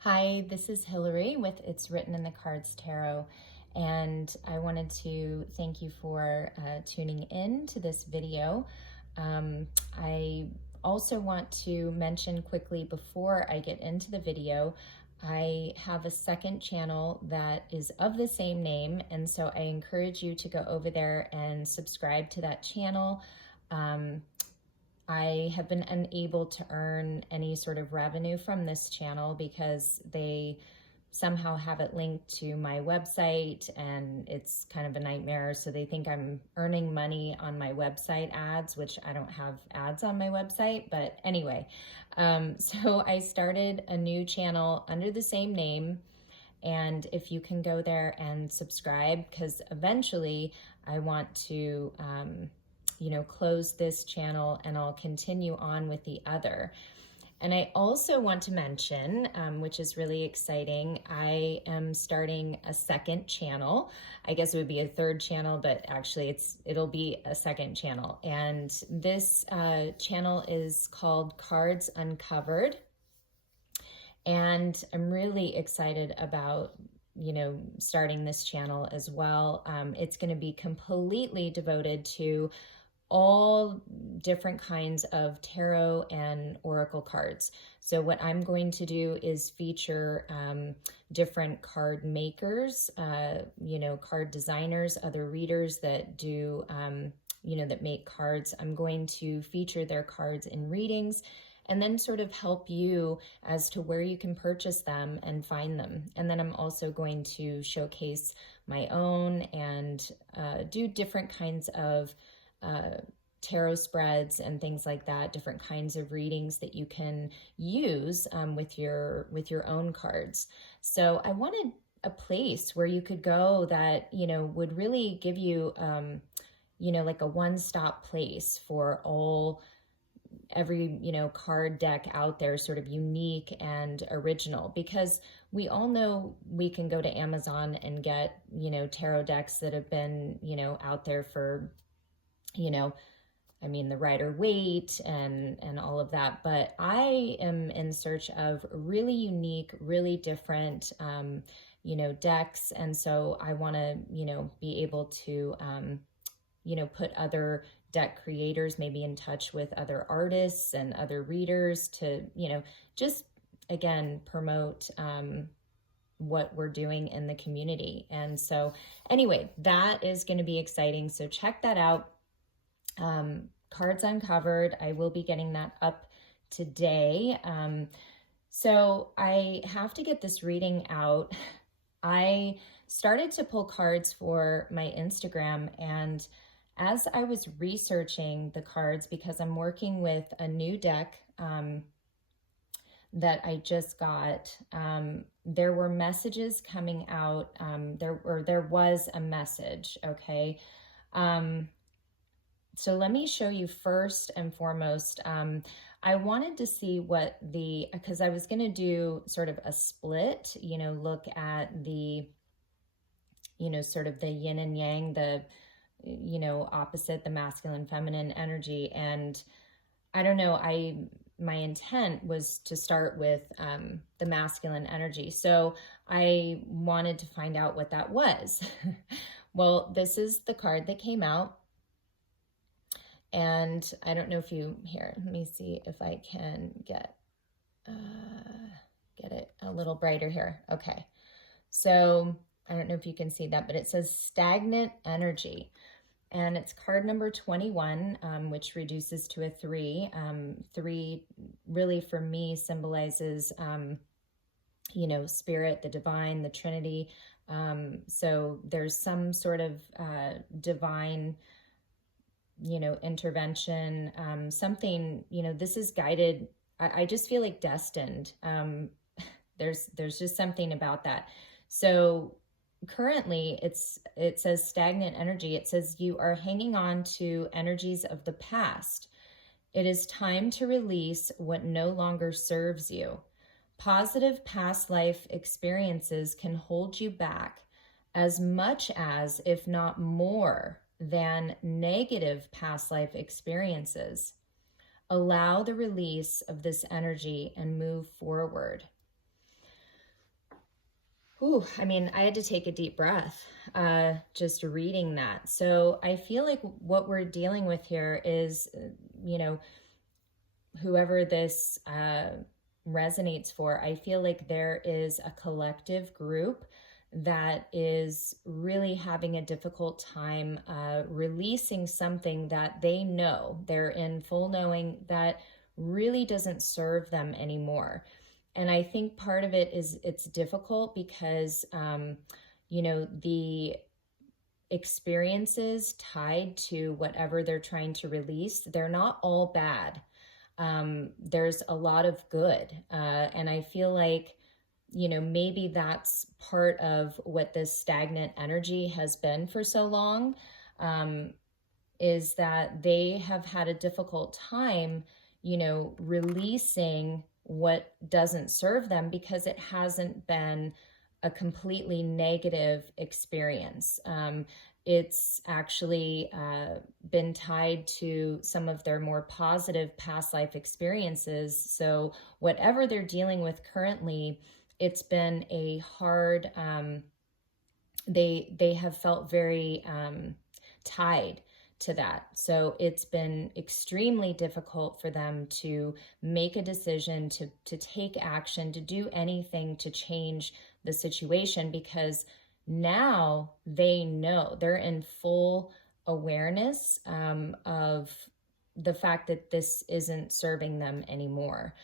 Hi, this is Hillary with It's Written in the Cards Tarot, and I wanted to thank you for tuning in to this video. I also want to mention quickly before I get into the video, I have a second channel that is of the same name, and so I encourage you to go over there and subscribe to that channel. I have been unable to earn any sort of revenue from this channel because they somehow have it linked to my website and it's kind of a nightmare. So they think I'm earning money on my website ads, which I don't have ads on my website. But anyway, so I started a new channel under the same name. And if you can go there and subscribe, because eventually I want to close this channel and I'll continue on with the other. And I also want to mention, which is really exciting, I am starting a second channel. I guess it would be a third channel, but actually it'll be a second channel. And this channel is called Cards Uncovered. And I'm really excited about starting this channel as well. It's going to be completely devoted to all different kinds of tarot and oracle cards. So what I'm going to do is feature different card makers, card designers, other readers that do, that make cards. I'm going to feature their cards in readings and then sort of help you as to where you can purchase them and find them. And then I'm also going to showcase my own and do different kinds of tarot spreads and things like that, different kinds of readings that you can use with your own cards. So I wanted a place where you could go that, would really give you, like a one-stop place for every card deck out there, sort of unique and original, because we all know we can go to Amazon and get tarot decks that have been out there for the Rider-Waite and all of that. But I am in search of really unique, really different, decks. And so I want to, be able to, put other deck creators maybe in touch with other artists and other readers to, just again, promote, what we're doing in the community. And so anyway, that is going to be exciting. So check that out. Cards Uncovered. I will be getting that up today. So I have to get this reading out. I started to pull cards for my Instagram, and as I was researching the cards, because I'm working with a new deck that I just got, there were messages coming out. There was a message, okay? So let me show you first and foremost, I wanted to see because I was going to do sort of a split, look at the, sort of the yin and yang, the, opposite, the masculine, feminine energy. And I don't know, my intent was to start with the masculine energy. So I wanted to find out what that was. Well, this is the card that came out. And I don't know if here, let me see if I can get it a little brighter here. Okay. So I don't know if you can see that, but it says stagnant energy. And it's card number 21, which reduces to a 3. 3 really for me symbolizes, spirit, the divine, the Trinity. So there's some sort of divine intervention, something, this is guided. I just feel like destined. There's just something about that. So currently it says stagnant energy. It says you are hanging on to energies of the past. It is time to release what no longer serves you. Positive past life experiences can hold you back as much as, if not more, than negative past life experiences. Allow the release of this energy and move forward. Ooh, I mean, I had to take a deep breath just reading that. So I feel like what we're dealing with here is, you know, whoever this resonates for, I feel like there is a collective group that is really having a difficult time releasing something that they know, they're in full knowing that really doesn't serve them anymore. And I think part of it is it's difficult because, you know, the experiences tied to whatever they're trying to release, they're not all bad. There's a lot of good. And I feel like, you know, maybe that's part of what this stagnant energy has been for so long, is that they have had a difficult time, you know, releasing what doesn't serve them because it hasn't been a completely negative experience. It's actually been tied to some of their more positive past life experiences. So whatever they're dealing with currently, it's been a hard, they have felt very tied to that. So it's been extremely difficult for them to make a decision, to take action, to do anything to change the situation, because now they know, they're in full awareness of the fact that this isn't serving them anymore.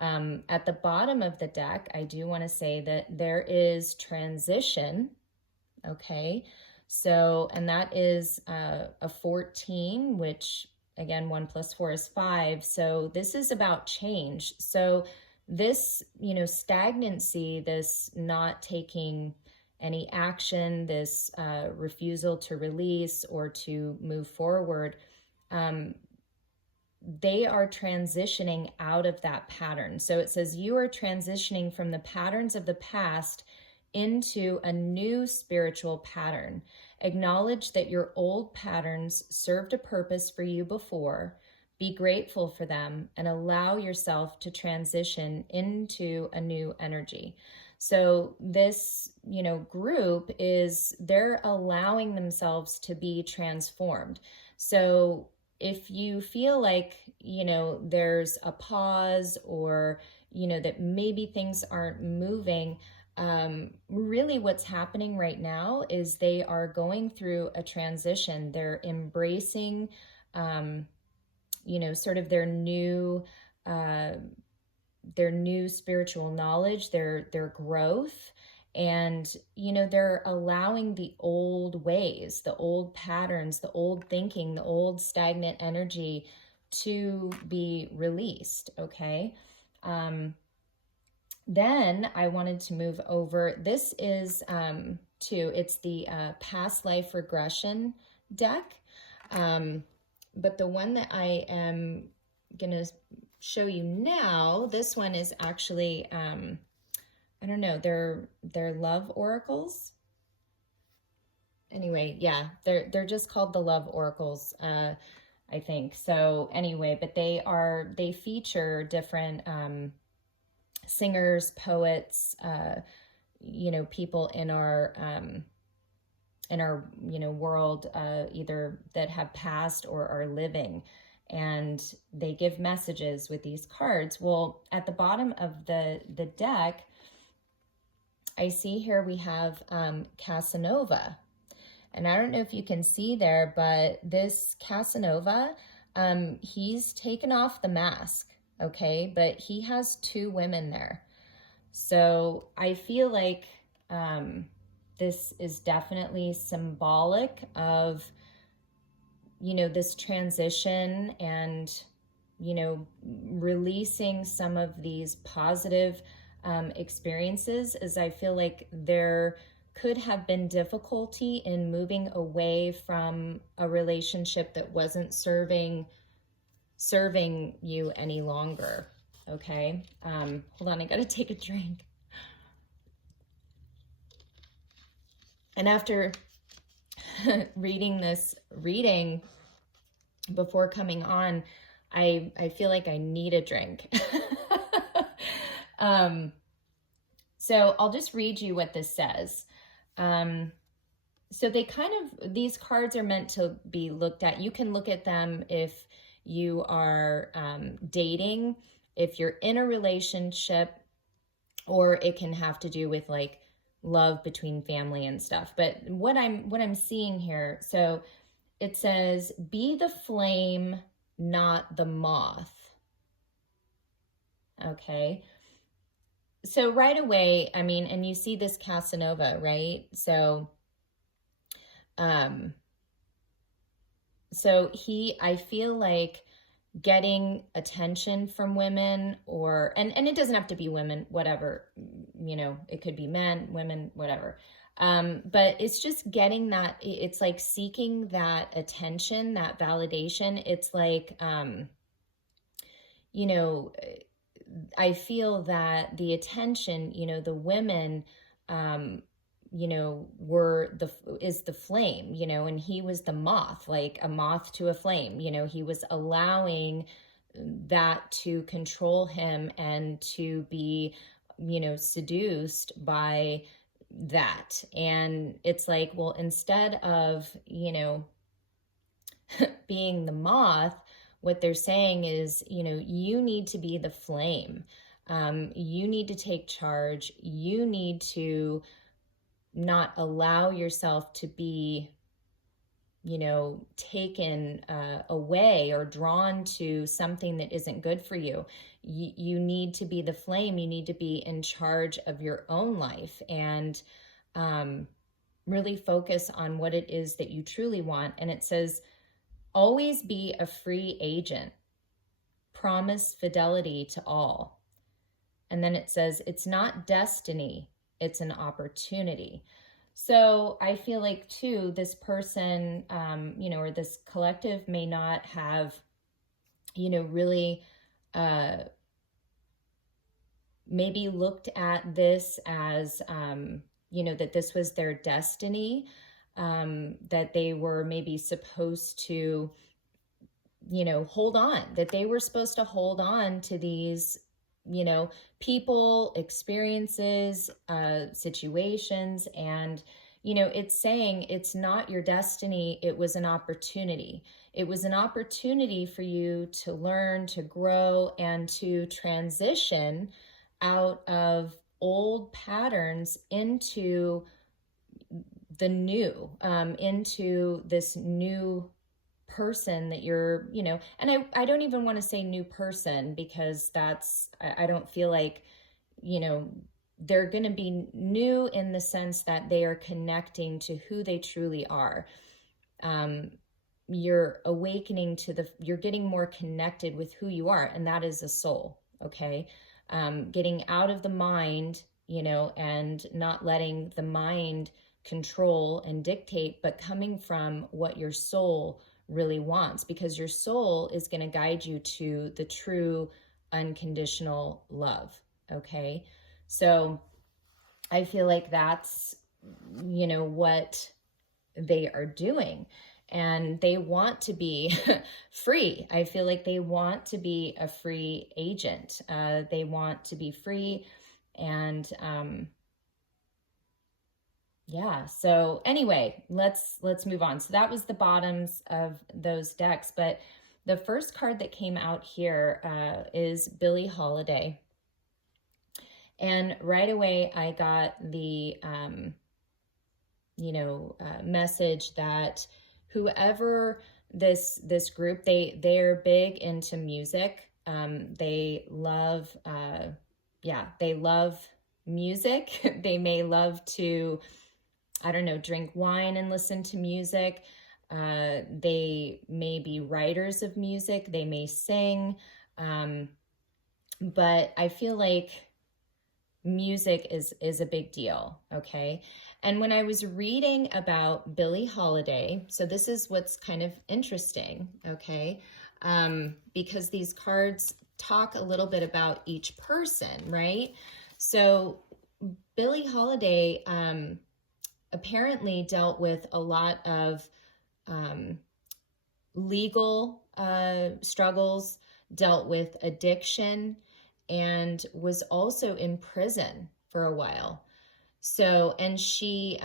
At the bottom of the deck, I do want to say that there is transition, okay? So, and that is a 14, which again, 1 + 4 is 5. So this is about change. So this, you know, stagnancy, this not taking any action, this refusal to release or to move forward, they are transitioning out of that pattern. So it says you are transitioning from the patterns of the past into a new spiritual pattern. Acknowledge that your old patterns served a purpose for you before. Be grateful for them and allow yourself to transition into a new energy. So this, you know, group is, they're allowing themselves to be transformed. So if you feel like, you know, there's a pause or, you know, that maybe things aren't moving, really what's happening right now is they are going through a transition. They're embracing, you know, sort of their new spiritual knowledge, their growth. And, you know, they're allowing the old ways, the old patterns, the old thinking, the old stagnant energy to be released, okay? Then I wanted to move over. This is, it's the past life regression deck. But the one that I am going to show you now, this one is actually, I don't know, they're love oracles. Anyway, yeah, they're just called the love oracles, I think. So anyway, but they feature different singers, poets, you know, people in our you know, world, either that have passed or are living, and they give messages with these cards. Well, at the bottom of the deck, I see here we have Casanova. And I don't know if you can see there, but this Casanova, he's taken off the mask, okay? But he has 2 women there. So I feel like this is definitely symbolic of, you know, this transition and, you know, releasing some of these positive experiences, as I feel like there could have been difficulty in moving away from a relationship that wasn't serving you any longer. Okay. Hold on, I gotta take a drink. And after reading this reading before coming on, I feel like I need a drink. So I'll just read you what this says. So these cards are meant to be looked at. You can look at them if you are dating, if you're in a relationship, or it can have to do with like love between family and stuff. But what I'm seeing here, so it says, be the flame, not the moth. Okay. So right away, I mean, and you see this Casanova, right? So I feel like getting attention from women, or, and it doesn't have to be women, whatever, you know, it could be men, women, whatever. But it's just getting that, it's like seeking that attention, that validation. It's like, you know, I feel that the attention, you know, the women, you know, is the flame, you know, and he was the moth, like a moth to a flame, you know, he was allowing that to control him and to be, you know, seduced by that. And it's like, well, instead of, you know, being the moth, what they're saying is, you know, you need to be the flame. You need to take charge. You need to not allow yourself to be, you know, taken away or drawn to something that isn't good for you. You need to be the flame. You need to be in charge of your own life, and really focus on what it is that you truly want. And it says, always be a free agent. Promise fidelity to all. And then it says, it's not destiny, it's an opportunity. So I feel like too, this person, you know, or this collective may not have, you know, really maybe looked at this as, you know, that this was their destiny, that they were maybe supposed to, you know, hold on, that they were supposed to hold on to these, you know, people, experiences, situations. And, you know, it's saying it's not your destiny. It was an opportunity. It was an opportunity for you to learn, to grow, and to transition out of old patterns into the new, into this new person that you're, you know, and I don't even want to say new person, because that's, I don't feel like, you know, they're going to be new in the sense that they are connecting to who they truly are. You're awakening to you're getting more connected with who you are, and that is a soul. Okay. Getting out of the mind, you know, and not letting the mind control and dictate, but coming from what your soul really wants, because your soul is going to guide you to the true unconditional love. Okay. So I feel like that's, you know, what they are doing, and they want to be free. I feel like they want to be a free agent. They want to be free. And, yeah. So anyway, let's move on. So that was the bottoms of those decks. But the first card that came out here is Billie Holiday. And right away, I got the, you know, message that whoever this group, they're big into music. They love, they love music. They may love to, I don't know, drink wine and listen to music. They may be writers of music. They may sing. But I feel like music is a big deal. Okay. And when I was reading about Billie Holiday, so this is what's kind of interesting. Okay. Because these cards talk a little bit about each person, right? So Billie Holiday, apparently dealt with a lot of legal struggles, dealt with addiction, and was also in prison. for a while. So, and she,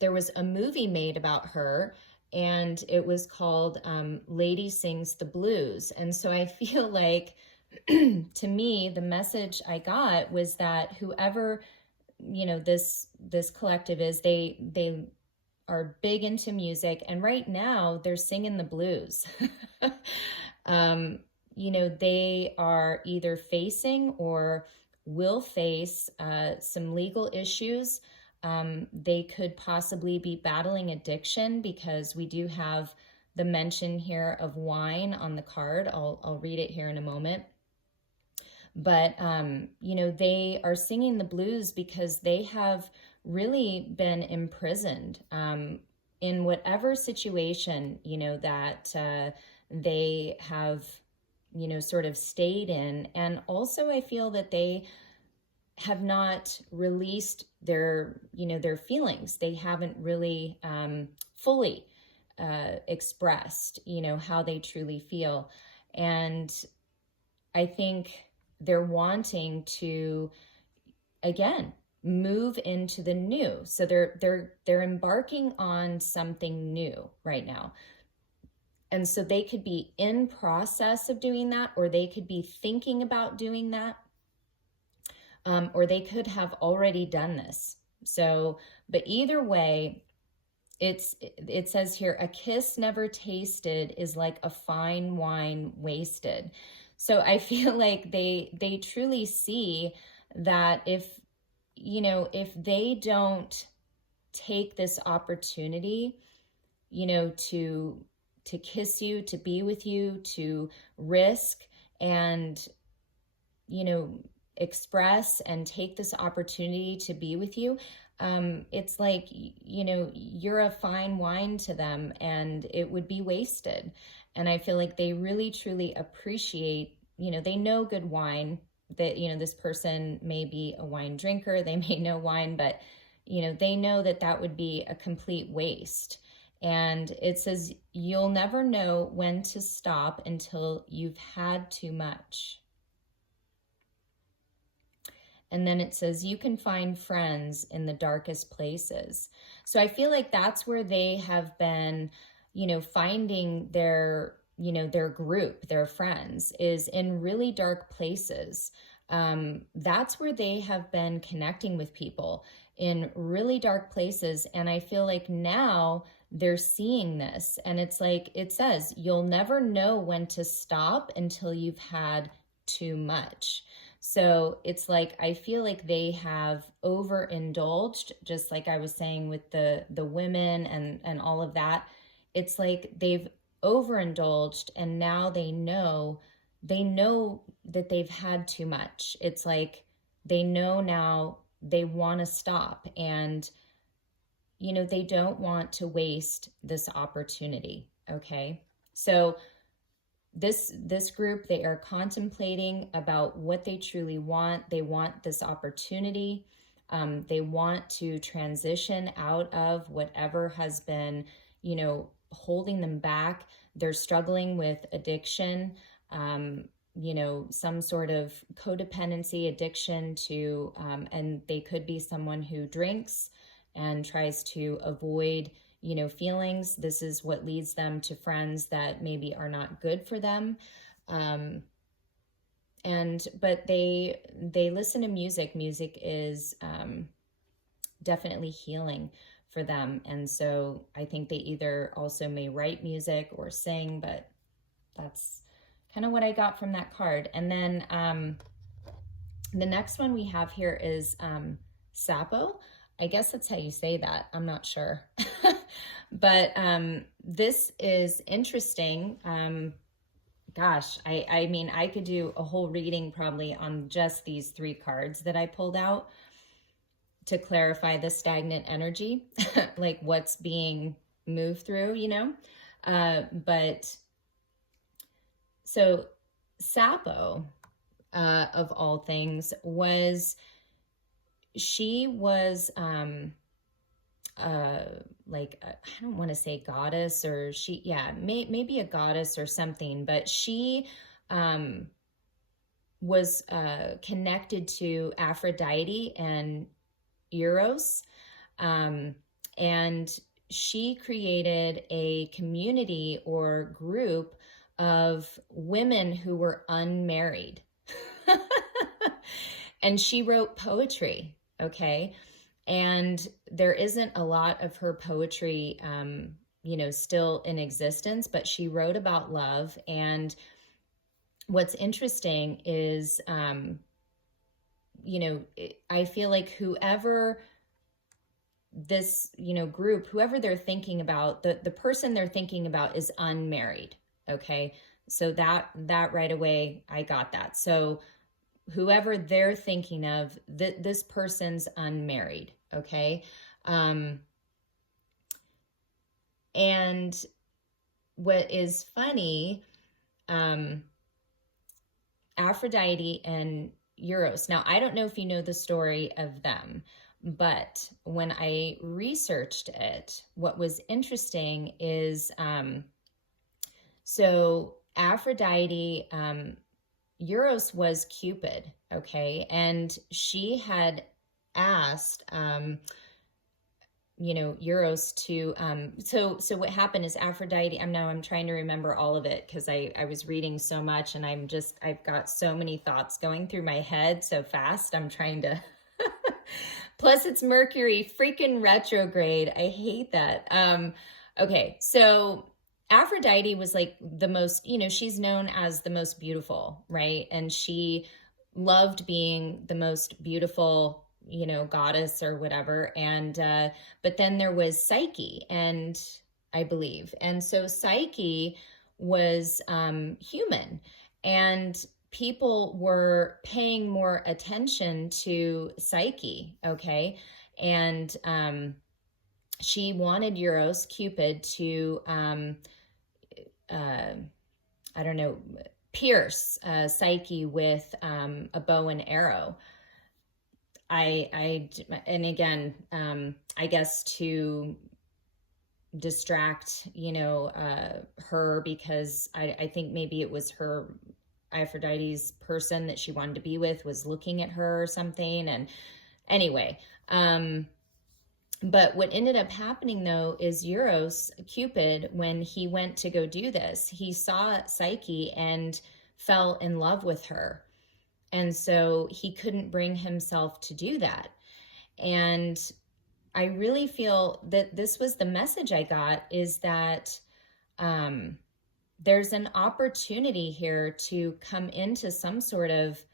there was a movie made about her, and it was called Lady Sings the Blues. And so I feel like, to me, the message I got was that whoever, this collective is, they are big into music, and right now they're singing the blues. They are either facing or will face some legal issues. They could possibly be battling addiction, because we do have the mention here of wine on the card. I'll read it here in a moment. But, they are singing the blues because they have really been imprisoned in whatever situation, that they have, sort of stayed in. And also I feel that they have not released their feelings. They haven't really fully expressed, how they truly feel. And I think they're wanting to, again, move into the new. So they're embarking on something new right now. And so they could be in process of doing that, or they could be thinking about doing that, or they could have already done this. So, but either way, it says here, a kiss never tasted is like a fine wine wasted. So I feel like they truly see that if they don't take this opportunity, to kiss you, to be with you, to risk and, express and take this opportunity to be with you, it's like, you're a fine wine to them, and it would be wasted. And I feel like they really, truly appreciate, they know good wine, that, this person may be a wine drinker, they may know wine, but, they know that that would be a complete waste. And it says, you'll never know when to stop until you've had too much. And then it says, you can find friends in the darkest places. So I feel like that's where they have been, finding their group, their friends, is in really dark places. That's where they have been connecting with people, in really dark places. And I feel like now they're seeing this, and it's like, it says, you'll never know when to stop until you've had too much. So it's like, I feel like they have overindulged, just like I was saying with the women and all of that. It's like they've overindulged, and now they know that they've had too much. It's like they know now they want to stop, and they don't want to waste this opportunity. Okay, so this group, they are contemplating about what they truly want. They want this opportunity. They want to transition out of whatever has been, holding them back. They're struggling with addiction, some sort of codependency addiction to, and they could be someone who drinks and tries to avoid, feelings. This is what leads them to friends that maybe are not good for them. But they listen to music. Music is definitely healing for them. And so I think they either also may write music or sing, but that's kind of what I got from that card. And then the next one we have here is Sappho. I guess that's how you say that. I'm not sure. But this is interesting. Gosh, I mean, I could do a whole reading probably on just these 3 cards that I pulled out to clarify the stagnant energy, like what's being moved through, but so Sappho, of all things, she was like, I don't want to say goddess, or maybe a goddess or something, but she was connected to Aphrodite and Eros. And she created a community or group of women who were unmarried. And she wrote poetry, okay? And there isn't a lot of her poetry, still in existence, but she wrote about love. And what's interesting is, I feel like whoever this, group, whoever they're thinking about, the person they're thinking about is unmarried, okay? So that right away, I got that. So whoever they're thinking of, this person's unmarried, okay? And what is funny, Aphrodite and Eros. Now, I don't know if you know the story of them, but when I researched it, what was interesting is, so Aphrodite, Eros was Cupid, okay? And she had asked, Eros to, so what happened is Aphrodite, I'm trying to remember all of it because I was reading so much and I've got so many thoughts going through my head so fast. I'm trying to, plus it's Mercury freaking retrograde. I hate that. Okay. So Aphrodite was like the most, she's known as the most beautiful, right? And she loved being the most beautiful, goddess or whatever. And, but then there was Psyche, and I believe. And so Psyche was, human, and people were paying more attention to Psyche. Okay. And, she wanted Eros, Cupid, to, pierce Psyche with a bow and arrow. And again, I guess to distract, her, because I think maybe it was her, Aphrodite's person that she wanted to be with was looking at her or something. And anyway, but what ended up happening, though, is Eros, Cupid, when he went to go do this, he saw Psyche and fell in love with her. And so he couldn't bring himself to do that. And I really feel that this was the message I got, is that there's an opportunity here to come into some sort of,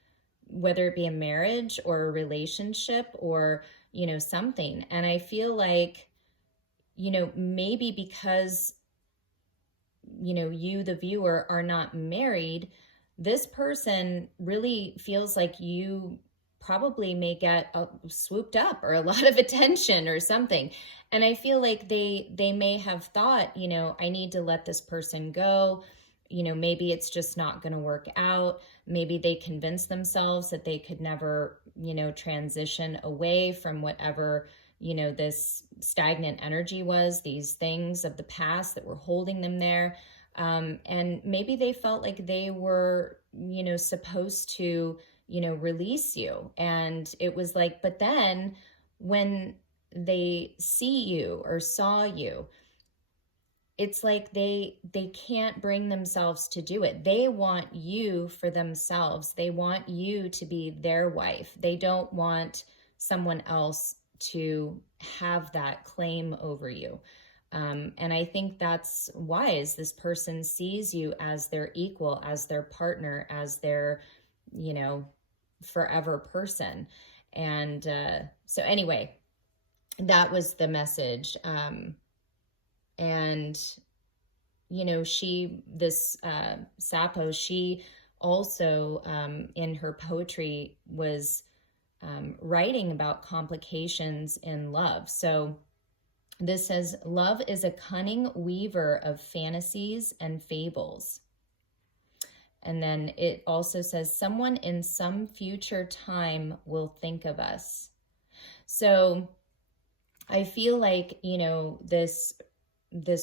whether it be a marriage or a relationship or something. And I feel like, maybe because, you, the viewer, are not married, this person really feels like you probably may get swooped up or a lot of attention or something. And I feel like they may have thought, I need to let this person go. Maybe it's just not going to work out. Maybe they convinced themselves that they could never, transition away from whatever, this stagnant energy was, these things of the past that were holding them there. And maybe they felt like they were, supposed to, release you. And it was like, but then when they see you or saw you, it's like they can't bring themselves to do it. They want you for themselves. They want you to be their wife. They don't want someone else to have that claim over you. And I think that's wise. This person sees you as their equal, as their partner, as their, forever person. And so anyway, that was the message. And, Sappho, she also, in her poetry was, writing about complications in love. So this says, love is a cunning weaver of fantasies and fables. And then it also says, someone in some future time will think of us. So I feel like, this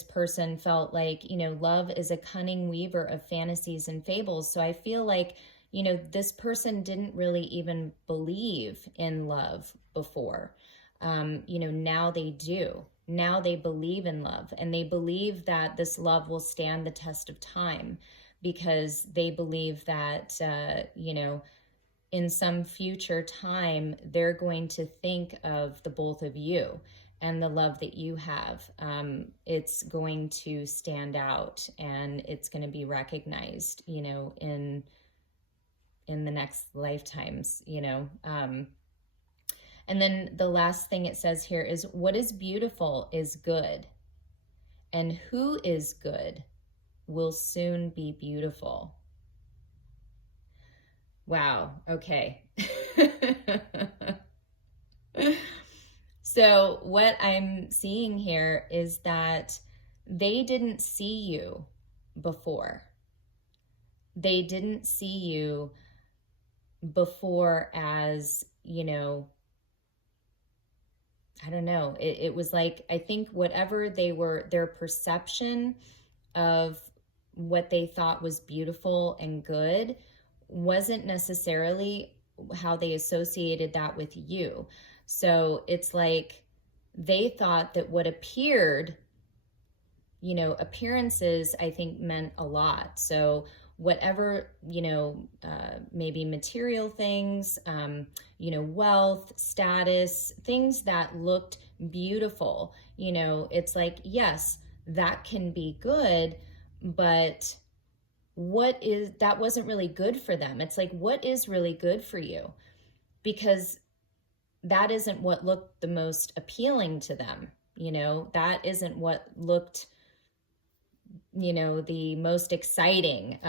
person felt like, love is a cunning weaver of fantasies and fables. So I feel like, you know, this person didn't really even believe in love before. You know, now they do. Now they believe in love, and they believe that this love will stand the test of time, because they believe that, you know, in some future time, they're going to think of the both of you and the love that you have. It's going to stand out, and it's going to be recognized, you know, in the next lifetimes, you know. And then the last thing it says here is, what is beautiful is good, and who is good will soon be beautiful. Wow. Okay. So what I'm seeing here is that they didn't see you before. They didn't see you before as, you know, I don't know. It was like, I think whatever they were, their perception of what they thought was beautiful and good wasn't necessarily how they associated that with you. So it's like they thought that what appeared, you know, appearances, I think, meant a lot. So whatever, you know, maybe material things, you know, wealth, status, things that looked beautiful, you know, it's like, yes, that can be good, but that wasn't really good for them. It's like, what is really good for you? Because that isn't what looked the most appealing to them. You know, that isn't what looked, you know, the most exciting,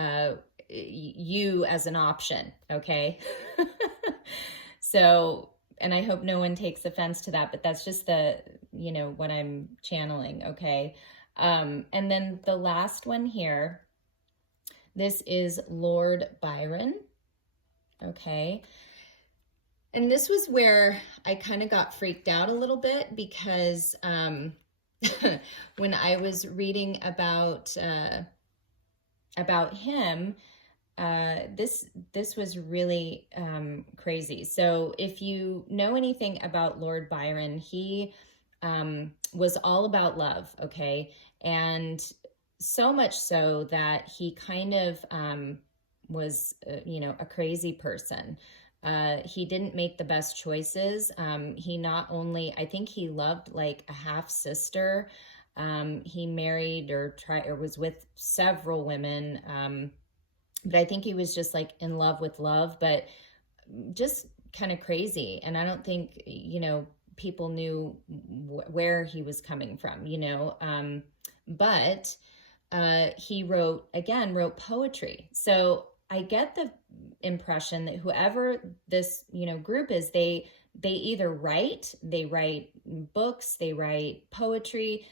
you as an option. Okay. So, and I hope no one takes offense to that, but that's just the, you know, what I'm channeling. Okay. And then the last one here, this is Lord Byron. Okay. And this was where I kind of got freaked out a little bit, because when I was reading about him, this was really crazy. So if you know anything about Lord Byron, he was all about love, okay? And so much so that he kind of was, you know, a crazy person. He didn't make the best choices. He not only, I think he loved like a half sister. He married or was with several women. But I think he was just like in love with love, but just kind of crazy. And I don't think, you know, people knew where he was coming from, you know. But he wrote poetry. So I get the impression that whoever this, you know, group is, they either write books, they write poetry,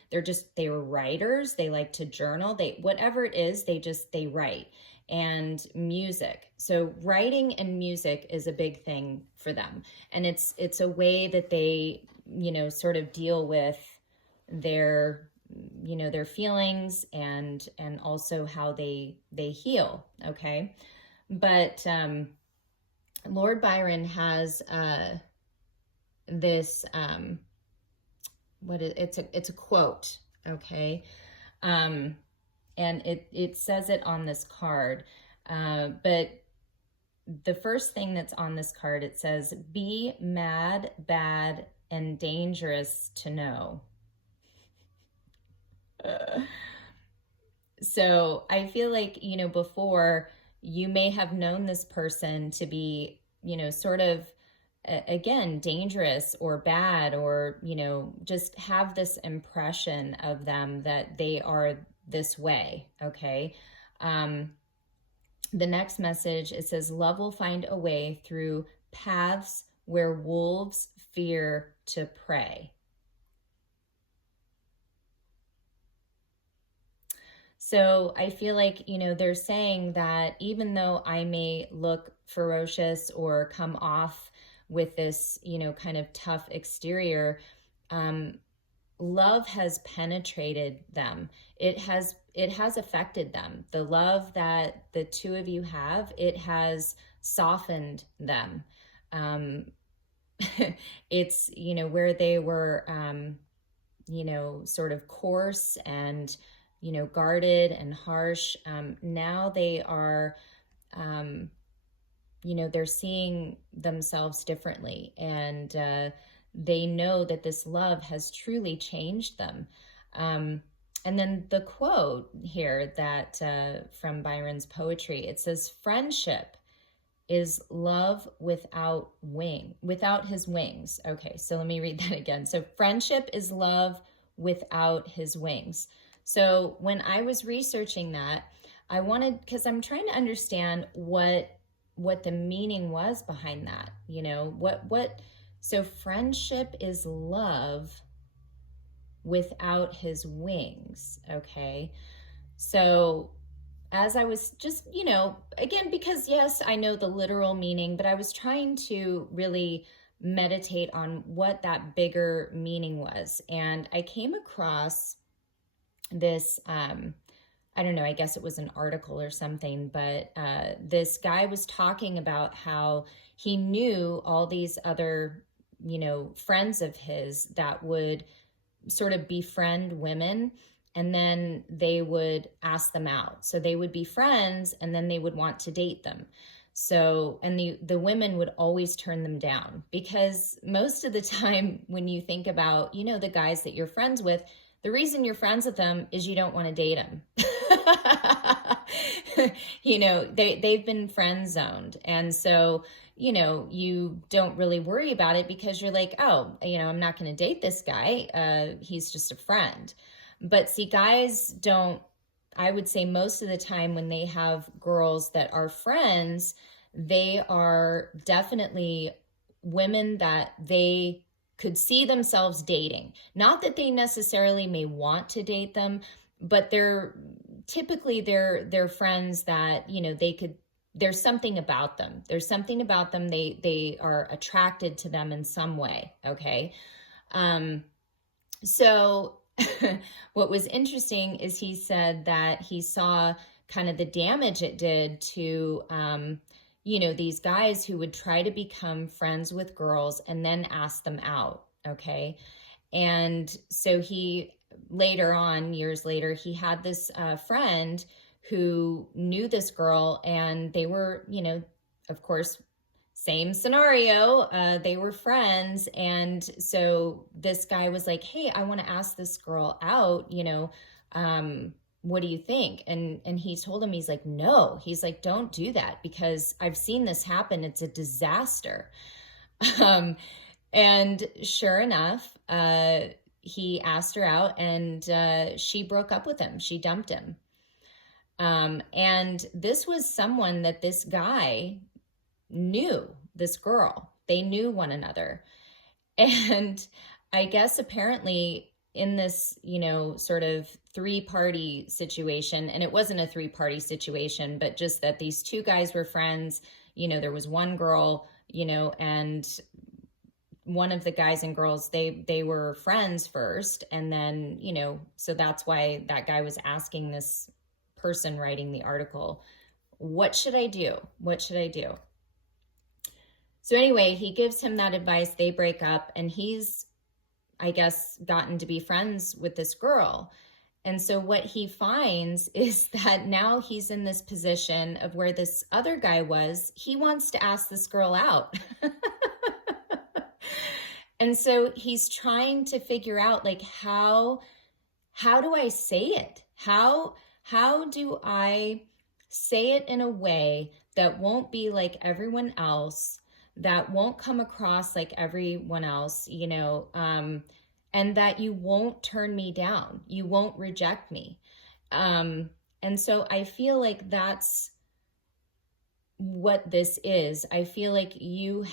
they were writers, they like to journal, whatever it is, they write, and music. So writing and music is a big thing for them. And it's a way that they, you know, sort of deal with their, you know, their feelings and also how they heal. Okay. But Lord Byron has this it's a quote, okay, and it says it on this card, but the first thing that's on this card, it says, "Be mad, bad, and dangerous to know." So I feel like, you know, before, you may have known this person to be, you know, sort of, again, dangerous or bad, or, you know, just have this impression of them that they are this way. Okay. The next message, it says, "Love will find a way through paths where wolves fear to prey." So I feel like, you know, they're saying that even though I may look ferocious or come off with this, you know, kind of tough exterior, love has penetrated them. It has affected them. The love that the two of you have, it has softened them. It's, where they were, sort of coarse and, guarded and harsh. Now they are, they're seeing themselves differently, and they know that this love has truly changed them. And then the quote here that from Byron's poetry, it says, "Friendship is love without his wings." Okay, so let me read that again. So friendship is love without his wings. So when I was researching that, I wanted, because I'm trying to understand what the meaning was behind that, so friendship is love without his wings. Okay. So as I was just, again, because yes, I know the literal meaning, but I was trying to really meditate on what that bigger meaning was. And I came across this, I don't know, I guess it was an article or something, but this guy was talking about how he knew all these other, friends of his that would sort of befriend women, and then they would ask them out. So they would be friends, and then they would want to date them. So, and the women would always turn them down, because most of the time when you think about, the guys that you're friends with, the reason you're friends with them is you don't want to date them. They've been friend zoned. And so, you don't really worry about it, because you're like, oh, I'm not going to date this guy. He's just a friend. But see, guys don't, I would say most of the time when they have girls that are friends, they are definitely women that they could see themselves dating. Not that they necessarily may want to date them, but they're typically they're friends that, there's something about them. There's something about them. They are attracted to them in some way. Okay. So what was interesting is he said that he saw kind of the damage it did to, these guys who would try to become friends with girls and then ask them out. Okay. And so he, later on, years later, he had this friend who knew this girl, and they were, of course, same scenario. They were friends. And so this guy was like, hey, I want to ask this girl out, what do you think? And he told him, he's like, no, he's like, don't do that, because I've seen this happen. It's a disaster. And sure enough, he asked her out, and she broke up with him. She dumped him. And this was someone that this guy knew, this girl. They knew one another. And I guess apparently in this, sort of 3-party situation, and it wasn't a 3-party situation, but just that these two guys were friends, there was one girl, and one of the guys and girls, they were friends first. And then, so that's why that guy was asking this person writing the article, what should I do? What should I do? So anyway, he gives him that advice. They break up, and he's, I guess, gotten to be friends with this girl. And so what he finds is that now he's in this position of where this other guy was. He wants to ask this girl out. And so he's trying to figure out, like, how do I say it? How do I say it in a way that won't be like everyone else, that won't come across like everyone else, and that you won't turn me down, you won't reject me. And so I feel like that's what this is. I feel like you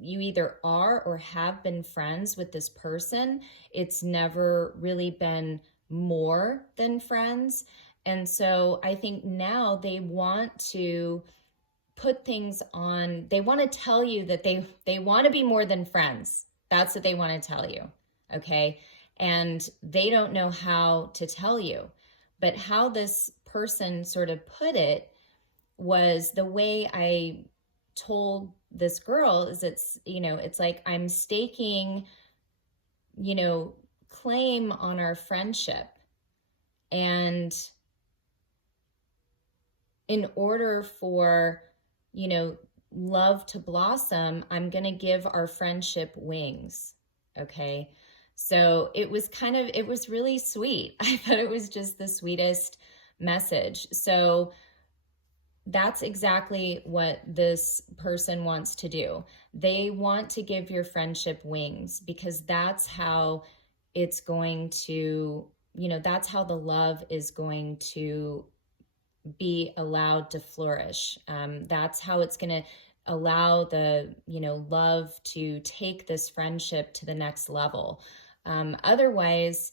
either are or have been friends with this person. It's never really been more than friends. And so I think now they want to put things on, they want to tell you that they want to be more than friends. That's what they want to tell you. Okay. And they don't know how to tell you. But how this person sort of put it was the way I told this girl is it's, it's like I'm staking, claim on our friendship. And in order for, love to blossom, I'm going to give our friendship wings. Okay. So it was really sweet. I thought it was just the sweetest message. So that's exactly what this person wants to do. They want to give your friendship wings, because that's how it's going to, that's how the love is going to be allowed to flourish. That's how it's going to allow the, love to take this friendship to the next level. Otherwise,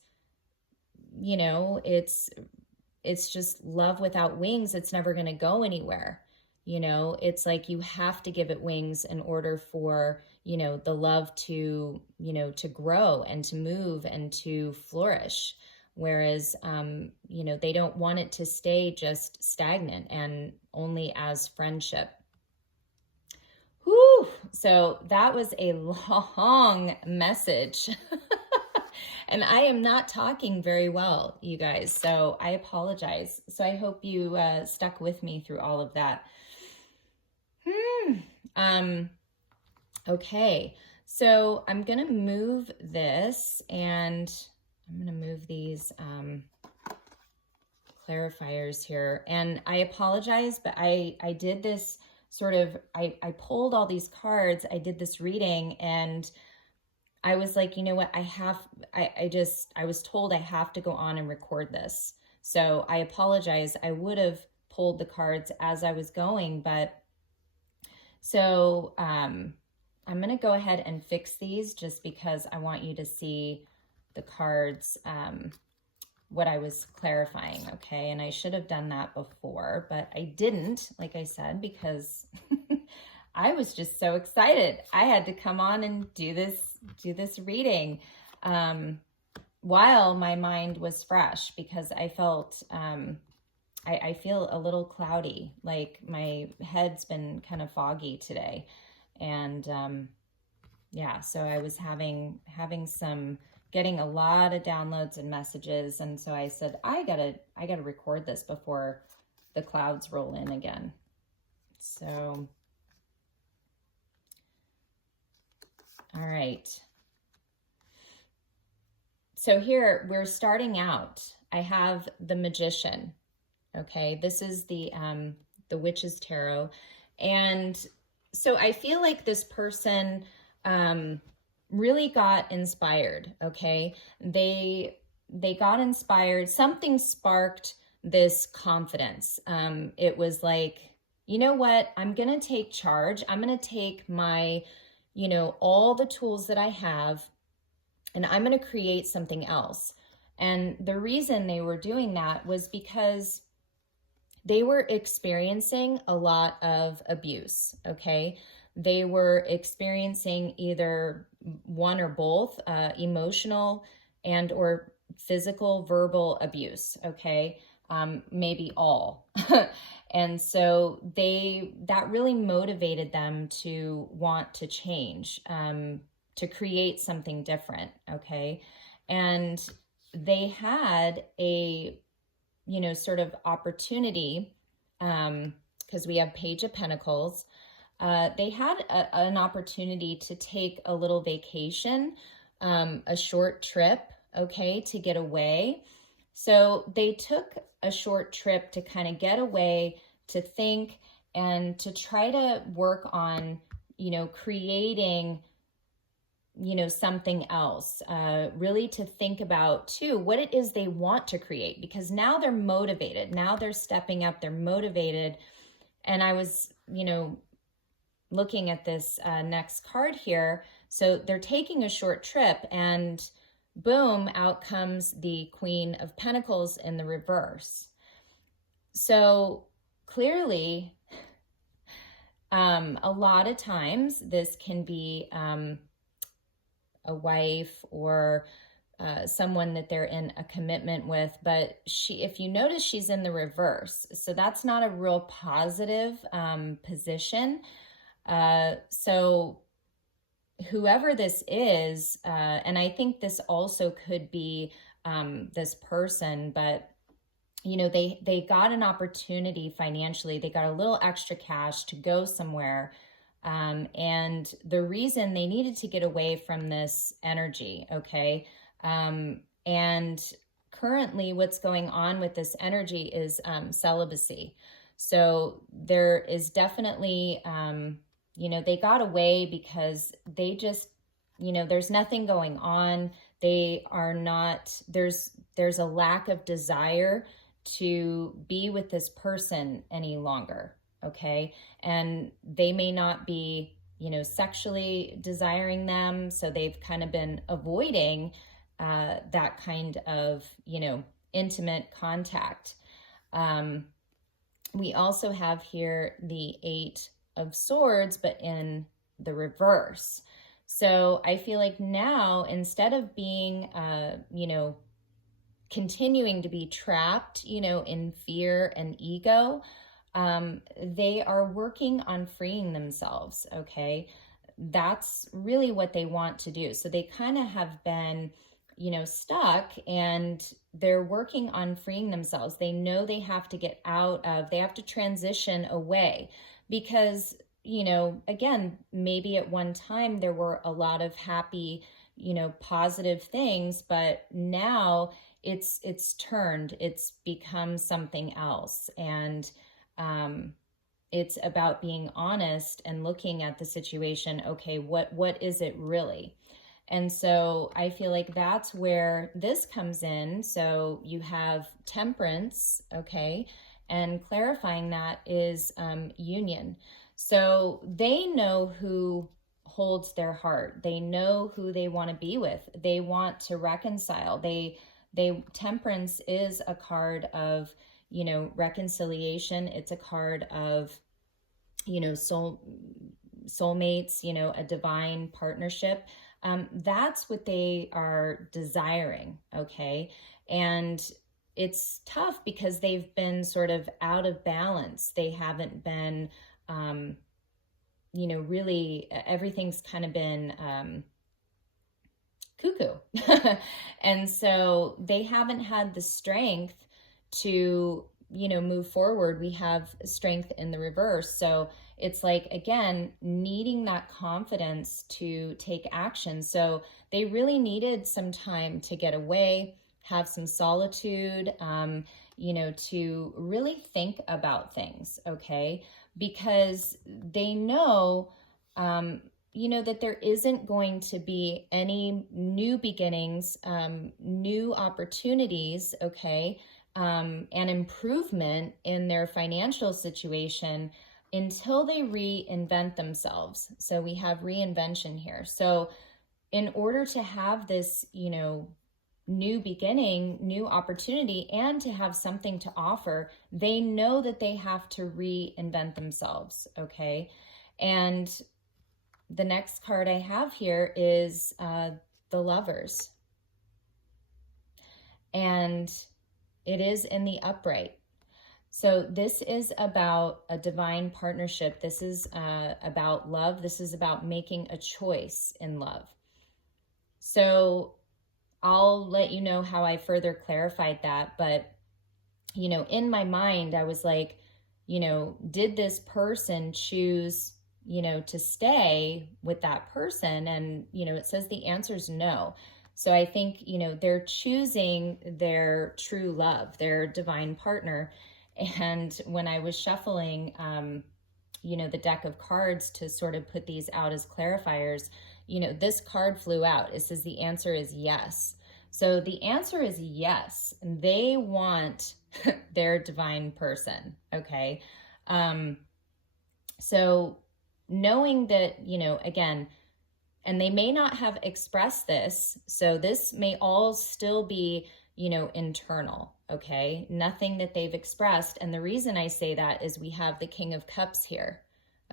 it's just love without wings. It's never going to go anywhere. It's like you have to give it wings in order for, the love to, to grow and to move and to flourish. Whereas, they don't want it to stay just stagnant and only as friendship. Whew. So that was a long message. And I am not talking very well, you guys, so I apologize. So I hope you stuck with me through all of that. Okay, so I'm going to move this, and I'm going to move these clarifiers here. And I apologize, but I did this sort of, I pulled all these cards, I did this reading, and I was like, you know what, I was told I have to go on and record this. So I apologize. I would have pulled the cards as I was going, but so I'm going to go ahead and fix these just because I want you to see the cards, what I was clarifying. Okay. And I should have done that before, but I didn't, like I said, because I was just so excited. I had to come on and do this reading while my mind was fresh, because I felt, I feel a little cloudy, like my head's been kind of foggy today. And yeah, so I was getting a lot of downloads and messages. And so I said, I gotta record this before the clouds roll in again. So, all right. So here we're starting out. I have the Magician. Okay. This is the Witch's Tarot. And so I feel like this person, really got inspired. Okay. They got inspired. Something sparked this confidence. It was like, you know what? I'm going to take charge. I'm going to take my, all the tools that I have, and I'm going to create something else. And the reason they were doing that was because they were experiencing a lot of abuse. Okay. They were experiencing either one or both, emotional and or physical, verbal abuse. Okay. Maybe all. And so that really motivated them to want to change, to create something different. Okay. And they had a, sort of opportunity, because we have Page of Pentacles. They had an opportunity to take a little vacation, a short trip, okay, to get away. So they took a short trip to kind of get away, to think, and to try to work on, creating, something else, really to think about too, what it is they want to create, because now they're motivated. Now they're stepping up, they're motivated. And I was, looking at this next card here. So they're taking a short trip, and boom, out comes the Queen of Pentacles in the reverse. So clearly, a lot of times this can be a wife or someone that they're in a commitment with, but if you notice, she's in the reverse. So that's not a real positive position. So whoever this is, and I think this also could be this person, but you know, they got an opportunity financially. They got a little extra cash to go somewhere. And the reason they needed to get away from this energy, okay? And currently what's going on with this energy is celibacy. So there is definitely, you know, they got away because they just, you know, there's nothing going on. They are not, there's a lack of desire to be with this person any longer, okay? And they may not be, you know, sexually desiring them, so they've kind of been avoiding that kind of, you know, intimate contact. We also have here the 8 of Swords, but in the reverse. So I feel like now, instead of being, you know, continuing to be trapped, you know, in fear and ego, they are working on freeing themselves, okay? That's really what they want to do. So they kind of have been, you know, stuck, and they're working on freeing themselves. They know they have to get out of, they have to transition away because, you know, again, maybe at one time there were a lot of happy, you know, positive things, but now it's turned, it's become something else. And it's about being honest and looking at the situation. Okay, what is it really? And so I feel like that's where this comes in. So you have Temperance, okay, and clarifying that is union. So they know who holds their heart. They know who they want to be with. They want to reconcile. Temperance is a card of, you know, reconciliation. It's a card of, you know, soulmates, you know, a divine partnership. That's what they are desiring, okay? And it's tough because they've been sort of out of balance. They haven't been, you know, really, everything's kind of been cuckoo. And so they haven't had the strength to, you know, move forward. We have strength in the reverse. So it's like, again, needing that confidence to take action. So they really needed some time to get away, have some solitude, you know, to really think about things, okay? Because they know, you know, that there isn't going to be any new beginnings, new opportunities, okay, and improvement in their financial situation until they reinvent themselves. So we have reinvention here. So in order to have this, you know, new beginning, new opportunity, and to have something to offer, they know that they have to reinvent themselves, okay? And the next card I have here is the Lovers. And it is in the upright. So this is about a divine partnership. This is about love. This is about making a choice in love. So I'll let you know how I further clarified that. But, you know, in my mind, I was like, you know, did this person choose, you know, to stay with that person? And, you know, it says the answer is no. So I think, you know, they're choosing their true love, their divine partner. And when I was shuffling, you know, the deck of cards to sort of put these out as clarifiers, you know, this card flew out. It says the answer is yes. So the answer is yes. They want their divine person, okay? So knowing that, you know, again, and they may not have expressed this, so this may all still be, you know, internal, okay? Nothing that they've expressed. And the reason I say that is we have the King of Cups here,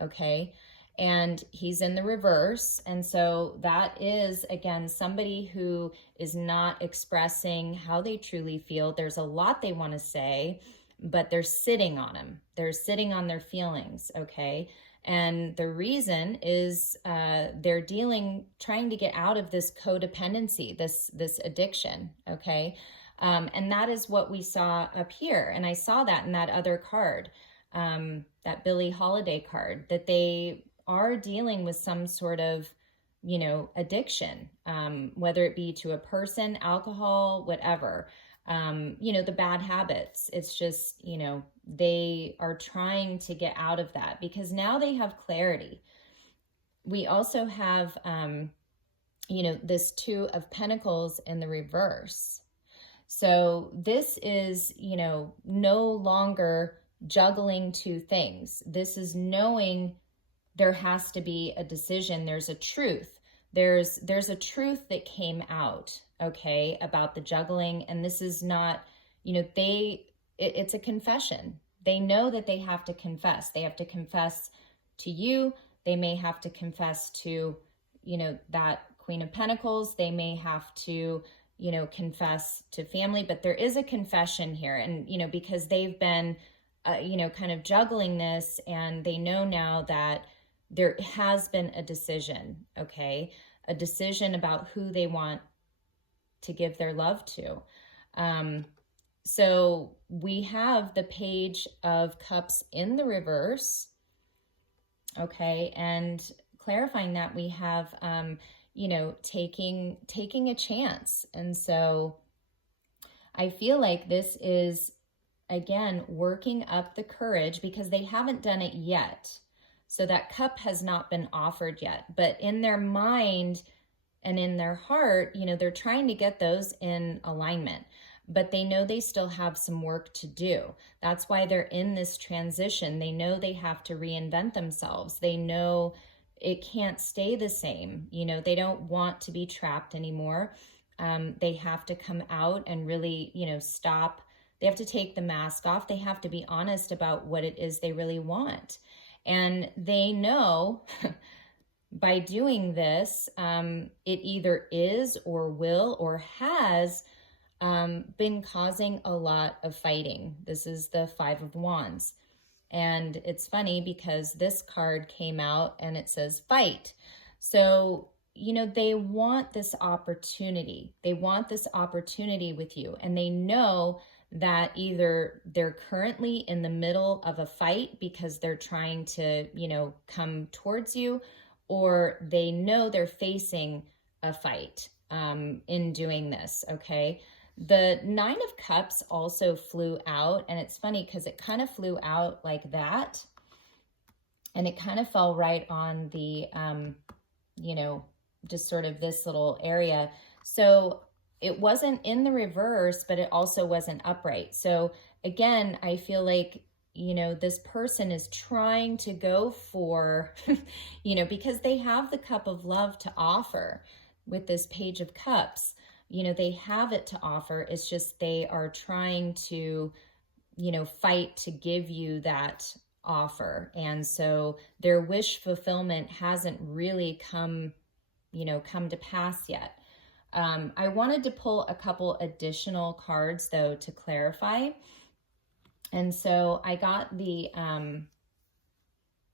okay? and he's in the reverse. And so that is, again, somebody who is not expressing how they truly feel. There's a lot they want to say, but they're sitting on them. They're sitting on their feelings, okay? And the reason is they're trying to get out of this codependency, this addiction, okay? And that is what we saw up here. And I saw that in that other card, that Billie Holiday card, that they are dealing with some sort of, addiction, whether it be to a person, alcohol, whatever, the bad habits. It's just, they are trying to get out of that because now they have clarity. We also have, this Two of Pentacles in the reverse. So this is, no longer juggling two things. This is knowing there has to be a decision. There's a truth. There's a truth that came out, okay, about the juggling. And this is not, it's a confession. They know that they have to confess. They have to confess to you. They may have to confess to, that Queen of Pentacles. They may have to, confess to family, but there is a confession here. And, because they've been, kind of juggling this, and they know now that there has been a decision, okay? A decision about who they want to give their love to. So we have the Page of Cups in the reverse, okay? And clarifying that, we have, taking a chance. And so I feel like this is, again, working up the courage because they haven't done it yet. So that cup has not been offered yet, but in their mind and in their heart, they're trying to get those in alignment, but they know they still have some work to do. That's why they're in this transition. They know they have to reinvent themselves. They know it can't stay the same. They don't want to be trapped anymore. They have to come out and really, stop. They have to take the mask off. They have to be honest about what it is they really want. And they know by doing this, it either is or will or has been causing a lot of fighting. This is the Five of Wands. And it's funny because this card came out and it says fight. So, they want this opportunity. They want this opportunity with you. And they know that either they're currently in the middle of a fight because they're trying to, come towards you, or they know they're facing a fight in doing this, okay? The Nine of Cups also flew out, and it's funny because it kind of flew out like that, and it kind of fell right on the, just sort of this little area. So it wasn't in the reverse, but it also wasn't upright. So again, I feel like, this person is trying to go for, because they have the cup of love to offer with this Page of Cups. They have it to offer. It's just they are trying to, fight to give you that offer. And so their wish fulfillment hasn't really come to pass yet. I wanted to pull a couple additional cards, though, to clarify. And so I got the,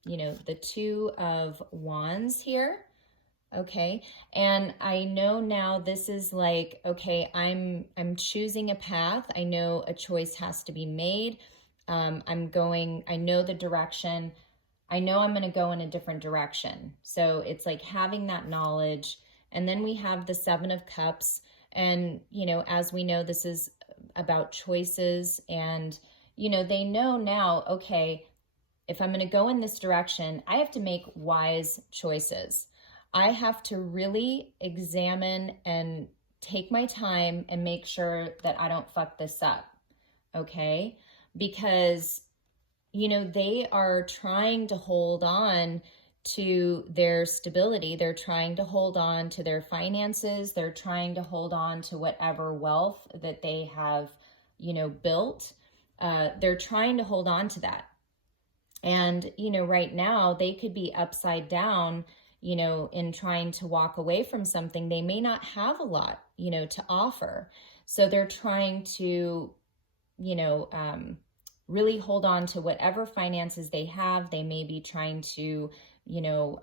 the Two of Wands here. Okay. And I know now this is like, okay, I'm choosing a path. I know a choice has to be made. I know the direction. I know I'm going to go in a different direction. So it's like having that knowledge. And then we have the Seven of Cups. And, as we know, this is about choices. And, they know now, okay, if I'm going to go in this direction, I have to make wise choices. I have to really examine and take my time and make sure that I don't fuck this up, okay? Because, they are trying to hold on to their stability. They're trying to hold on to their finances. They're trying to hold on to whatever wealth that they have, built. They're trying to hold on to that. And, you know, right now they could be upside down, you know, in trying to walk away from something. They may not have a lot, you know, to offer. So they're trying to, you know, really hold on to whatever finances they have. They may be trying to, you know,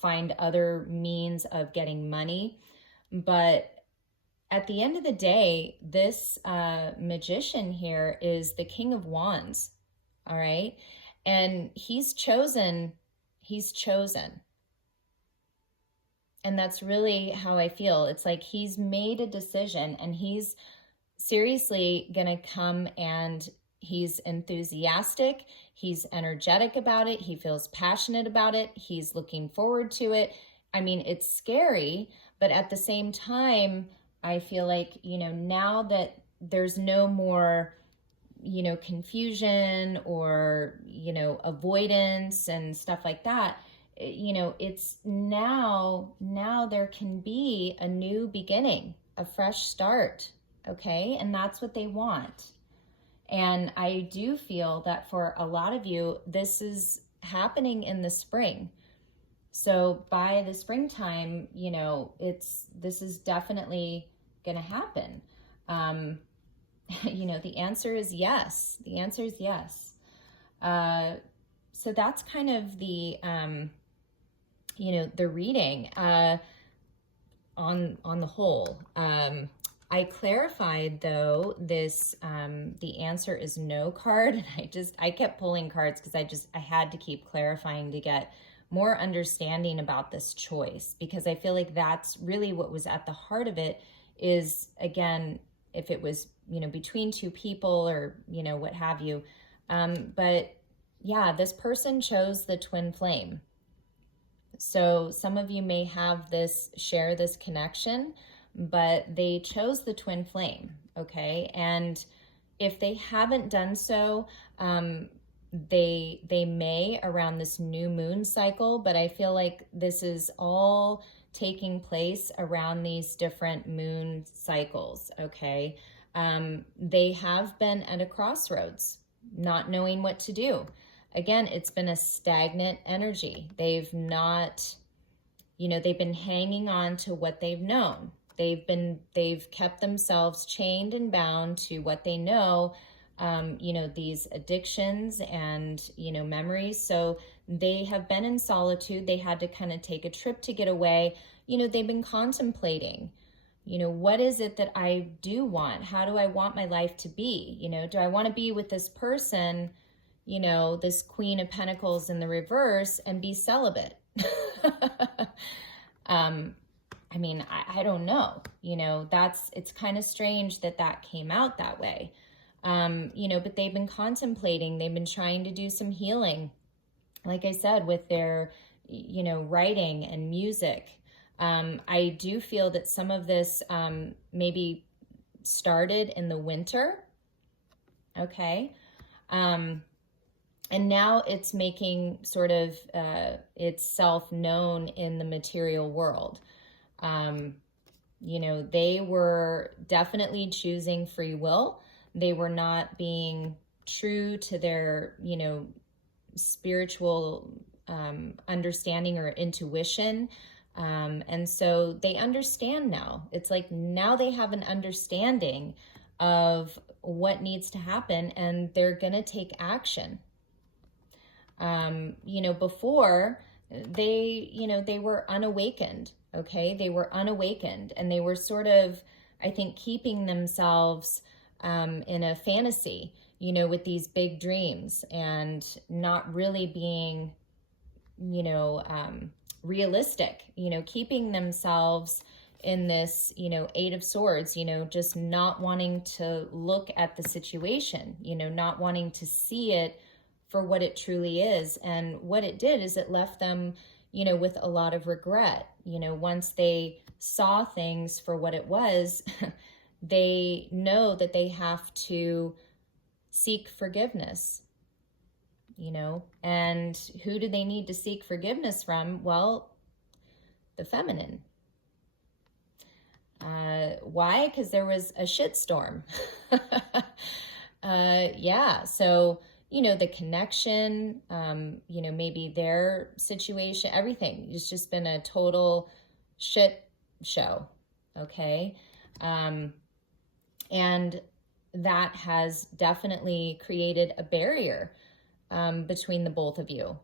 find other means of getting money. But at the end of the day, this magician here is the King of Wands, all right? And he's chosen. And that's really how I feel. It's like he's made a decision and he's seriously gonna come, and he's enthusiastic, he's energetic about it, he feels passionate about it, he's looking forward to it. I mean, it's scary, but at the same time, I feel like, you know, now that there's no more, you know, confusion or, you know, avoidance and stuff like that, you know, it's now there can be a new beginning, a fresh start, okay? And that's what they want. And I do feel that for a lot of you, this is happening in the spring. So by the springtime, you know, this is definitely going to happen. You know, the answer is yes. The answer is yes. So that's kind of the, you know, the reading on the whole. I clarified though this, the answer is no card. And I kept pulling cards because I had to keep clarifying to get more understanding about this choice, because I feel like that's really what was at the heart of it is, again, if it was, you know, between two people or, you know, what have you. But yeah, this person chose the twin flame. So some of you may have share this connection, but they chose the twin flame, okay? And if they haven't done so, they may around this new moon cycle, but I feel like this is all taking place around these different moon cycles, okay? They have been at a crossroads, not knowing what to do. Again, it's been a stagnant energy. They've not, you know, they've been hanging on to what they've known. They've kept themselves chained and bound to what they know, you know, these addictions and, you know, memories. So they have been in solitude. They had to kind of take a trip to get away. You know, they've been contemplating, you know, what is it that I do want? How do I want my life to be? You know, do I want to be with this person, you know, this Queen of Pentacles in the reverse, and be celibate? I mean, I don't know, you know, it's kind of strange that came out that way. You know, but they've been contemplating, they've been trying to do some healing, like I said, with their, you know, writing and music. I do feel that some of this maybe started in the winter, okay? And now it's making sort of itself known in the material world. You know, they were definitely choosing free will. They were not being true to their, you know, spiritual understanding or intuition. And so they understand now. It's like now they have an understanding of what needs to happen, and they're going to take action. You know, before they were unawakened. Okay. They were unawakened, and they were sort of, I think, keeping themselves in a fantasy, you know, with these big dreams, and not really being, you know, realistic, you know, keeping themselves in this, you know, Eight of Swords, you know, just not wanting to look at the situation, you know, not wanting to see it for what it truly is. And what it did is it left them, you know, with a lot of regret. You know, once they saw things for what it was, they know that they have to seek forgiveness, you know. And who do they need to seek forgiveness from? Well, the feminine. Why? Because there was a shitstorm. Yeah, so, you know, the connection, you know, maybe their situation, everything. It's just been a total shit show, okay? And that has definitely created a barrier between the both of you.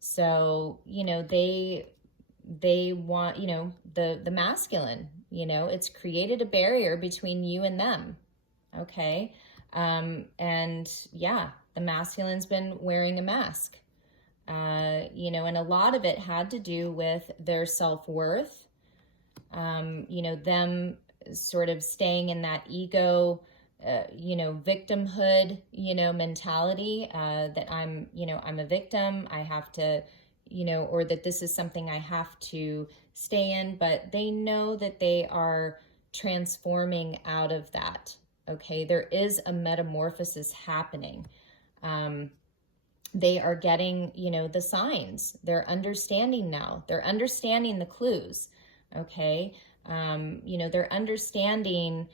So, you know, they want, you know, the masculine, you know, it's created a barrier between you and them, okay? And yeah, the masculine's been wearing a mask, you know, and a lot of it had to do with their self-worth, you know, them sort of staying in that ego, you know, victimhood, you know, mentality, that I'm, you know, I'm a victim, I have to, you know, or that this is something I have to stay in, but they know that they are transforming out of that, okay? There is a metamorphosis happening. They are getting, you know, the signs. They're understanding now. They're understanding the clues, okay? You know, they're understanding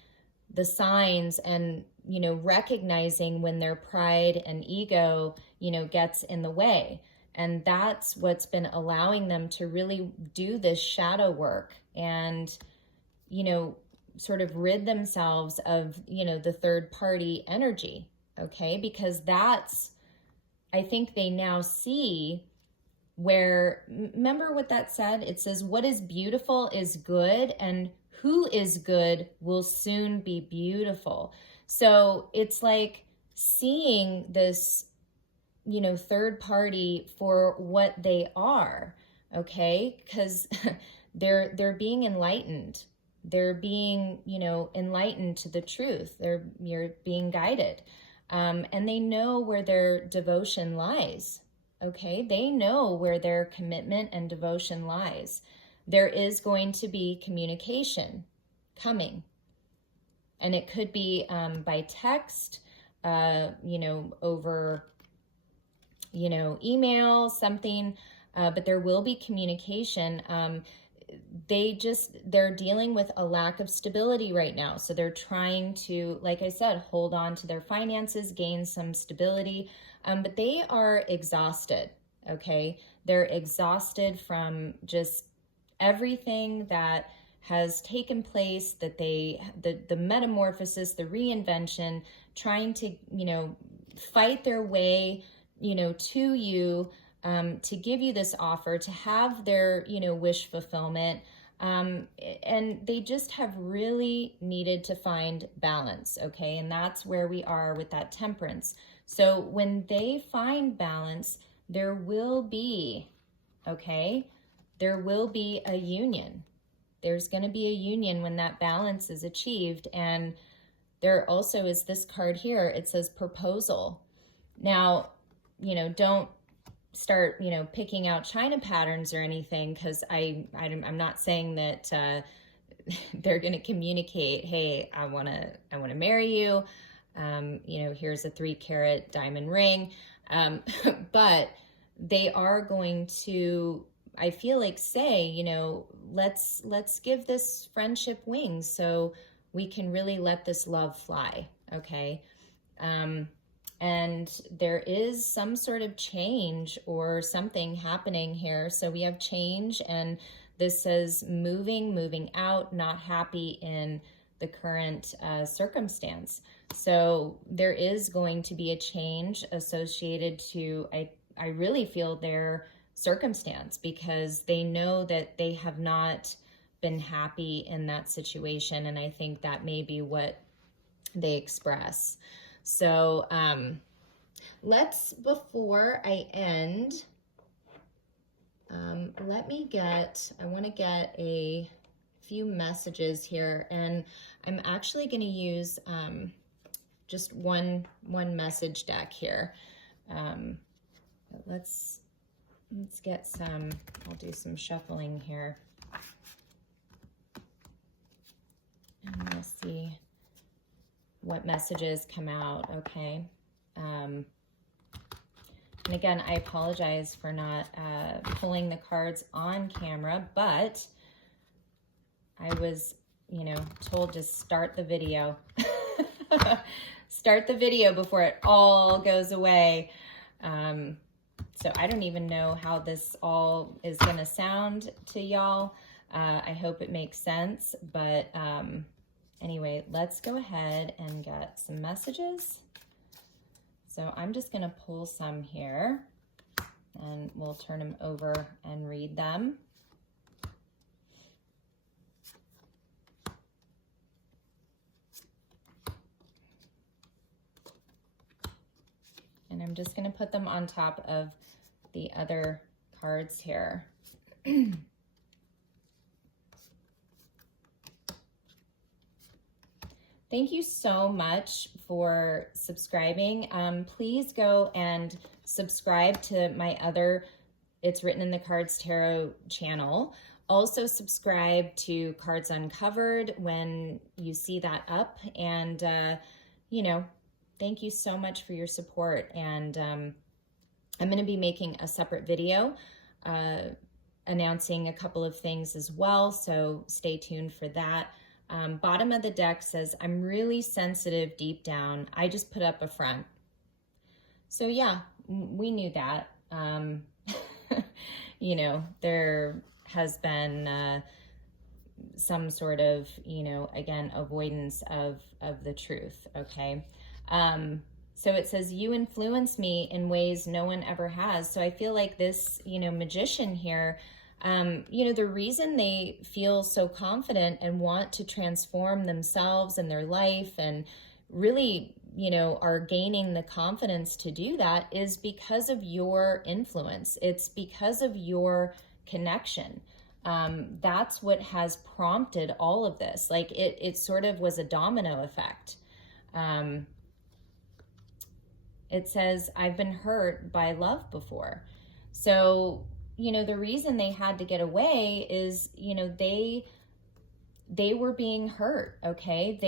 the signs and, you know, recognizing when their pride and ego, you know, gets in the way. And that's what's been allowing them to really do this shadow work and, you know, sort of rid themselves of, you know, the third party energy, okay? Because that's, I think they now see where, remember what that said? It says, what is beautiful is good, and who is good will soon be beautiful. So it's like seeing this, you know, third party for what they are, okay? Because they're being enlightened. They're being, you know, enlightened to the truth. You're being guided. And they know where their devotion lies, okay? They know where their commitment and devotion lies. There is going to be communication coming. And it could be by text, you know, over, you know, email, something, but there will be communication. They're dealing with a lack of stability right now. So they're trying to, like I said, hold on to their finances, gain some stability, but they are exhausted, okay? They're exhausted from just everything that has taken place, that the metamorphosis, the reinvention, trying to, you know, fight their way, you know, to you, to give you this offer, to have their, you know, wish fulfillment. And they just have really needed to find balance, okay? And that's where we are with that temperance. So when they find balance, there will be, okay, there will be a union. There's going to be a union when that balance is achieved. And there also is this card here. It says proposal. Now, you know, don't start, you know, picking out China patterns or anything, because I'm not saying that they're going to communicate, hey, I want to marry you. You know, here's a 3-carat diamond ring. But they are going to, I feel like, say, you know, let's give this friendship wings so we can really let this love fly, okay? And there is some sort of change or something happening here. So we have change, and this says moving out, not happy in the current circumstance. So there is going to be a change associated to, I really feel, their circumstance, because they know that they have not been happy in that situation. And I think that may be what they express. So let's, before I end, I want to get a few messages here, and I'm actually going to use just one message deck here. Let's get some, I'll do some shuffling here. And we'll see what messages come out, okay? And again, I apologize for not pulling the cards on camera, but I was, you know, told to start the video. Start the video before it all goes away. So I don't even know how this all is gonna sound to y'all. I hope it makes sense, but anyway, let's go ahead and get some messages. So I'm just gonna pull some here and we'll turn them over and read them. And I'm just going to put them on top of the other cards here. Thank you so much for subscribing. Please go and subscribe to my other It's Written in the Cards Tarot channel. Also subscribe to Cards Uncovered when you see that up. And, you know, thank you so much for your support. And I'm going to be making a separate video announcing a couple of things as well. So stay tuned for that. Bottom of the deck says, I'm really sensitive deep down. I just put up a front. So yeah, we knew that. You know, there has been some sort of, you know, again, avoidance of the truth, okay? So it says, you influence me in ways no one ever has. So I feel like this, you know, magician here, you know, the reason they feel so confident and want to transform themselves and their life and really, you know, are gaining the confidence to do that is because of your influence. It's because of your connection. That's what has prompted all of this. Like it sort of was a domino effect. It says, I've been hurt by love before. So, you know, the reason they had to get away is, you know, they were being hurt, okay?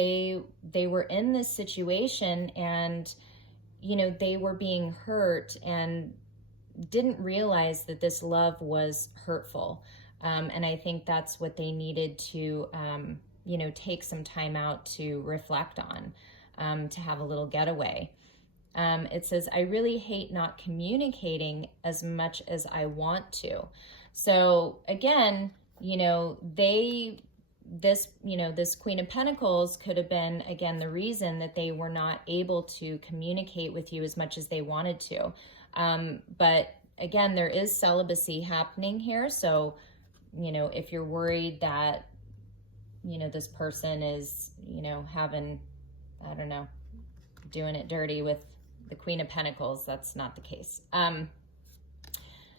They were in this situation and, you know, they were being hurt and didn't realize that this love was hurtful. And I think that's what they needed to, you know, take some time out to reflect on, to have a little getaway. It says, I really hate not communicating as much as I want to. So again, you know, this Queen of Pentacles could have been, again, the reason that they were not able to communicate with you as much as they wanted to. But again, there is celibacy happening here. So, you know, if you're worried that, you know, this person is, you know, having, I don't know, doing it dirty with the Queen of Pentacles, that's not the case.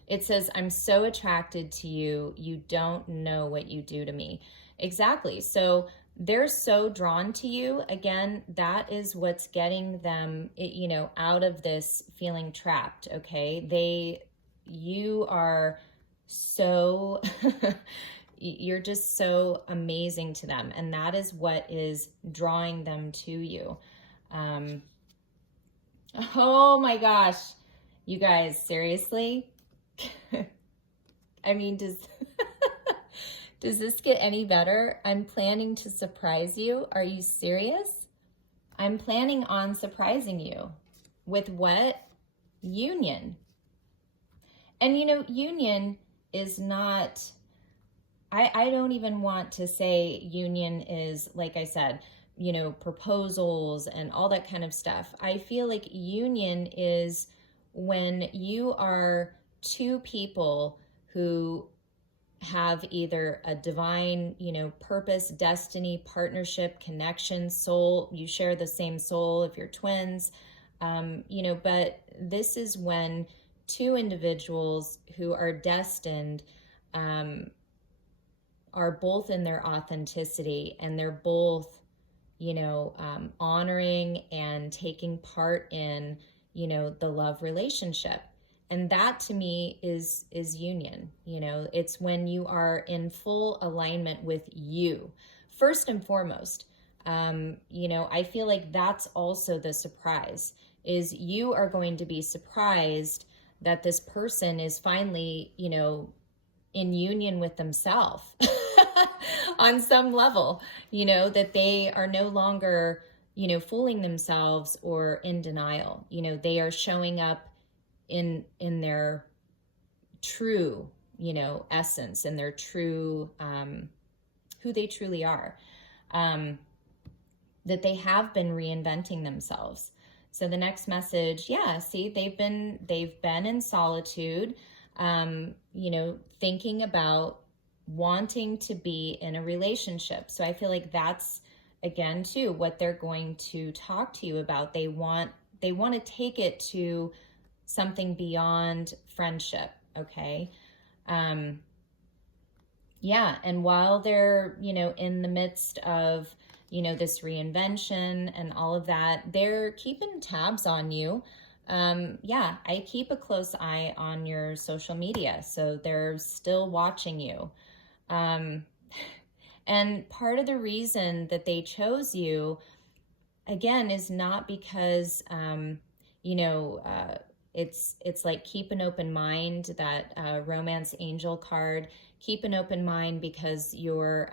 It says, I'm so attracted to you. You don't know what you do to me. Exactly. So they're so drawn to you. Again, that is what's getting them, you know, out of this feeling trapped. Okay. You are so, you're just so amazing to them. And that is what is drawing them to you. Oh my gosh, you guys, seriously? I mean, does this get any better? I'm planning to surprise you. Are you serious? I'm planning on surprising you. With what? Union. And you know, union is not, I don't even want to say union is, like I said, you know, proposals and all that kind of stuff. I feel like union is when you are two people who have either a divine, you know, purpose, destiny, partnership, connection, soul. You share the same soul if you're twins, you know, but this is when two individuals who are destined are both in their authenticity and they're both, you know, honoring and taking part in, you know, the love relationship. And that to me is union. You know, it's when you are in full alignment with you, first and foremost. You know, I feel like that's also the surprise, is you are going to be surprised that this person is finally, you know, in union with themselves on some level, you know, that they are no longer, you know, fooling themselves or in denial. You know, they are showing up in their true, you know, essence and their true, who they truly are. That they have been reinventing themselves. So the next message, yeah, see, they've been in solitude, you know, thinking about wanting to be in a relationship. So I feel like that's, again, too, what they're going to talk to you about. They want to take it to something beyond friendship, okay? Yeah, and while they're, you know, in the midst of, you know, this reinvention and all of that, they're keeping tabs on you. Yeah, I keep a close eye on your social media, so they're still watching you. And part of the reason that they chose you, again, is not because, you know, it's like keep an open mind, that romance angel card. Keep an open mind because your,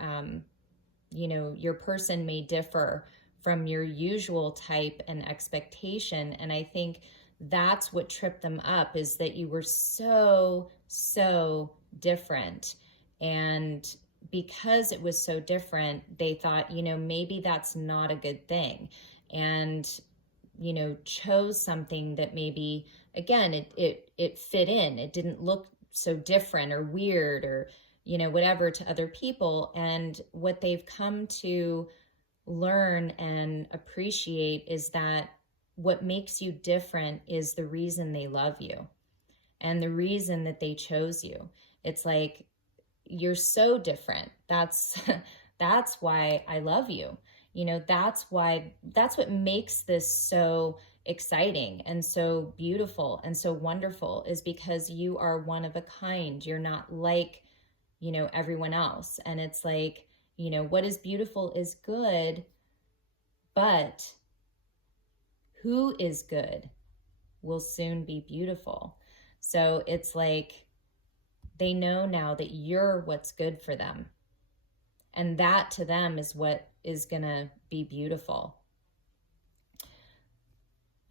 you know, your person may differ from your usual type and expectation. And I think that's what tripped them up, is that you were so different. And because it was so different, they thought, you know, maybe that's not a good thing. And, you know, chose something that maybe, again, it fit in. It didn't look so different or weird or, you know, whatever to other people. And what they've come to learn and appreciate is that what makes you different is the reason they love you and the reason that they chose you. It's like, you're so different. That's why I love you. You know, that's what makes this so exciting and so beautiful and so wonderful, is because you are one of a kind. You're not like, you know, everyone else. And it's like, you know, what is beautiful is good, but who is good will soon be beautiful. So it's like, they know now that you're what's good for them. And that to them is what is gonna be beautiful.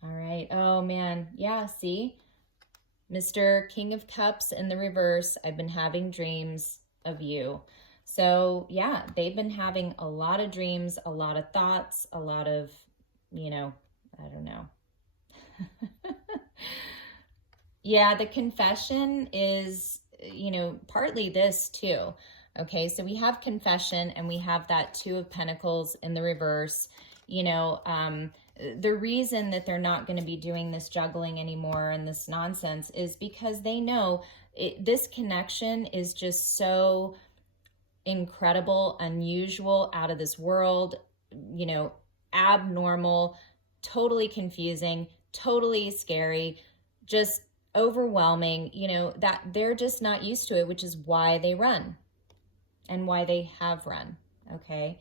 All right. Oh man. Yeah, see? Mr. King of Cups in the reverse. I've been having dreams of you. So yeah, they've been having a lot of dreams, a lot of thoughts, a lot of, you know, I don't know. Yeah, the confession is, you know, partly this too. Okay, so we have confession and we have that Two of Pentacles in the reverse. You know, the reason that they're not going to be doing this juggling anymore and this nonsense is because they know this connection is just so incredible, unusual, out of this world, you know, abnormal, totally confusing, totally scary, just overwhelming, you know, that they're just not used to it, which is why they run and why they have run. Okay.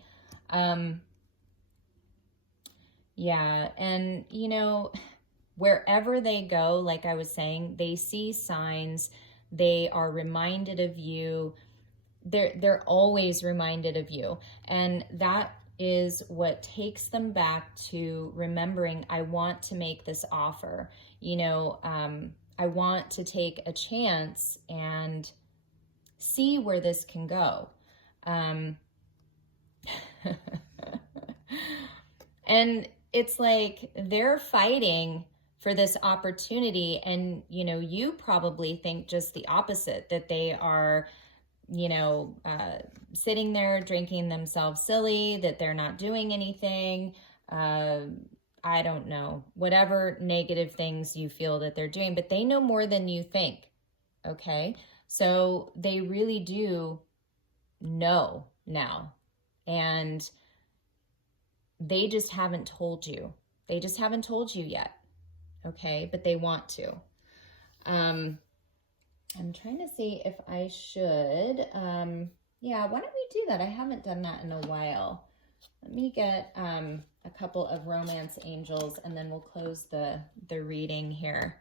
Yeah. And, you know, wherever they go, like I was saying, they see signs, they are reminded of you. They're always reminded of you. And that is what takes them back to remembering, I want to make this offer. You know, I want to take a chance and see where this can go. And it's like they're fighting for this opportunity. And, you know, you probably think just the opposite, that they are, you know, sitting there drinking themselves silly, that they're not doing anything. I don't know, whatever negative things you feel that they're doing, but they know more than you think. Okay. So they really do know now. And they just haven't told you. They just haven't told you yet. Okay. But they want to. I'm trying to see if I should, yeah, why don't we do that? I haven't done that in a while. Let me get a couple of romance angels and then we'll close the reading here.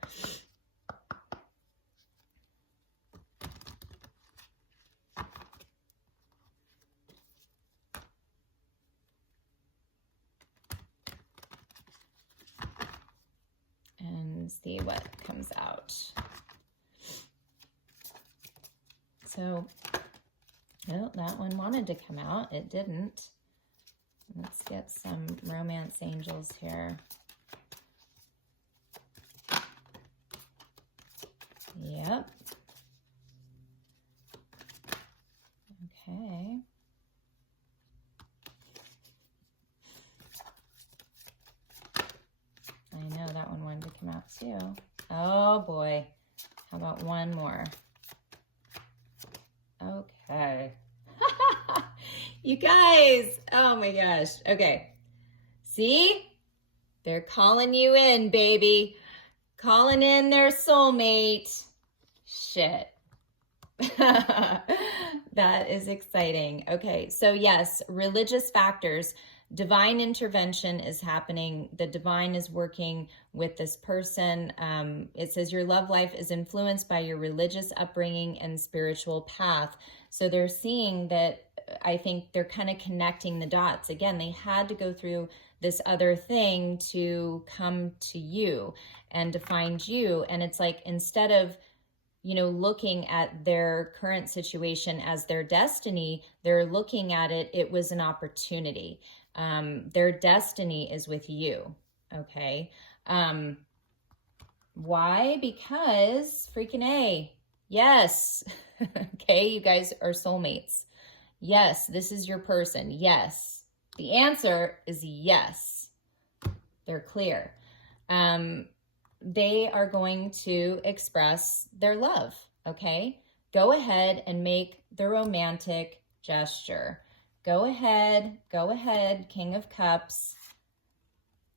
see what comes out. So, oh, that one wanted to come out. It didn't. Let's get some romance angels here. Yep. Okay. I know that one wanted to come out too. Oh boy. How about one more? Okay. You guys. Oh my gosh. Okay. See? They're calling you in, baby. Calling in their soulmate. Shit. That is exciting. Okay, so yes, religious factors. Divine intervention is happening. The divine is working with this person. It says your love life is influenced by your religious upbringing and spiritual path. So they're seeing that. I think they're kind of connecting the dots. Again, they had to go through this other thing to come to you and to find you. And it's like, instead of, you know, looking at their current situation as their destiny, they're looking at it, it was an opportunity. Their destiny is with you, okay? Why? Because freaking A, yes. Okay, you guys are soulmates. Yes, this is your person. Yes. The answer is yes. They're clear. They are going to express their love, okay? Go ahead and make the romantic gesture. Go ahead, King of Cups,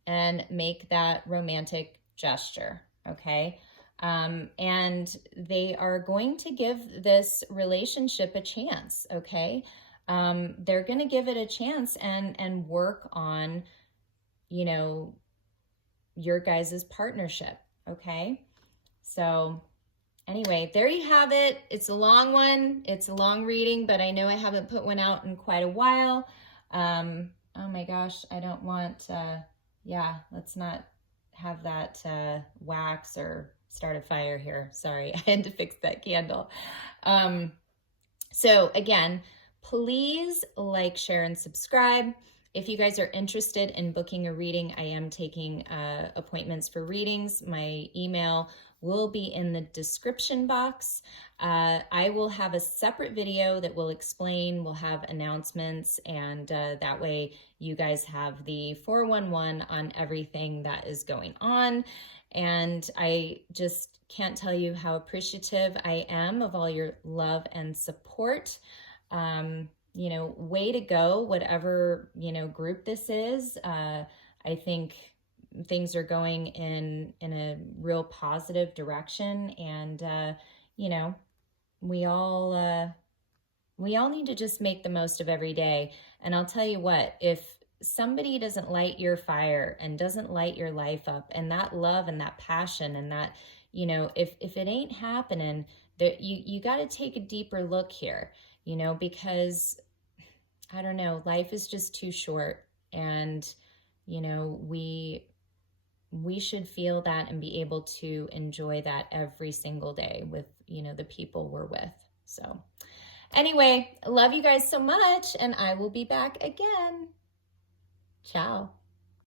and make that romantic gesture, okay? And they are going to give this relationship a chance, okay? They're going to give it a chance and work on, you know, your guys' partnership, okay? So anyway, there you have it. It's a long one. It's a long reading, but I know I haven't put one out in quite a while. Oh my gosh, I don't want, yeah, let's not have that wax or start a fire here. Sorry, I had to fix that candle. So again, please like, share, and subscribe. If you guys are interested in booking a reading, I am taking appointments for readings. My email will be in the description box. I will have a separate video that will explain, we'll have announcements, and that way you guys have the 411 on everything that is going on. And I just can't tell you how appreciative I am of all your love and support. You know, way to go, whatever, you know, group this is. I think things are going in a real positive direction, and you know, we all need to just make the most of every day. And I'll tell you what, if somebody doesn't light your fire and doesn't light your life up, and that love and that passion and that, you know, if it ain't happening, that you got to take a deeper look here, you know, because I don't know, life is just too short, and you know, we should feel that and be able to enjoy that every single day with, you know, the people we're with. So anyway, I love you guys so much, and I will be back again. Ciao.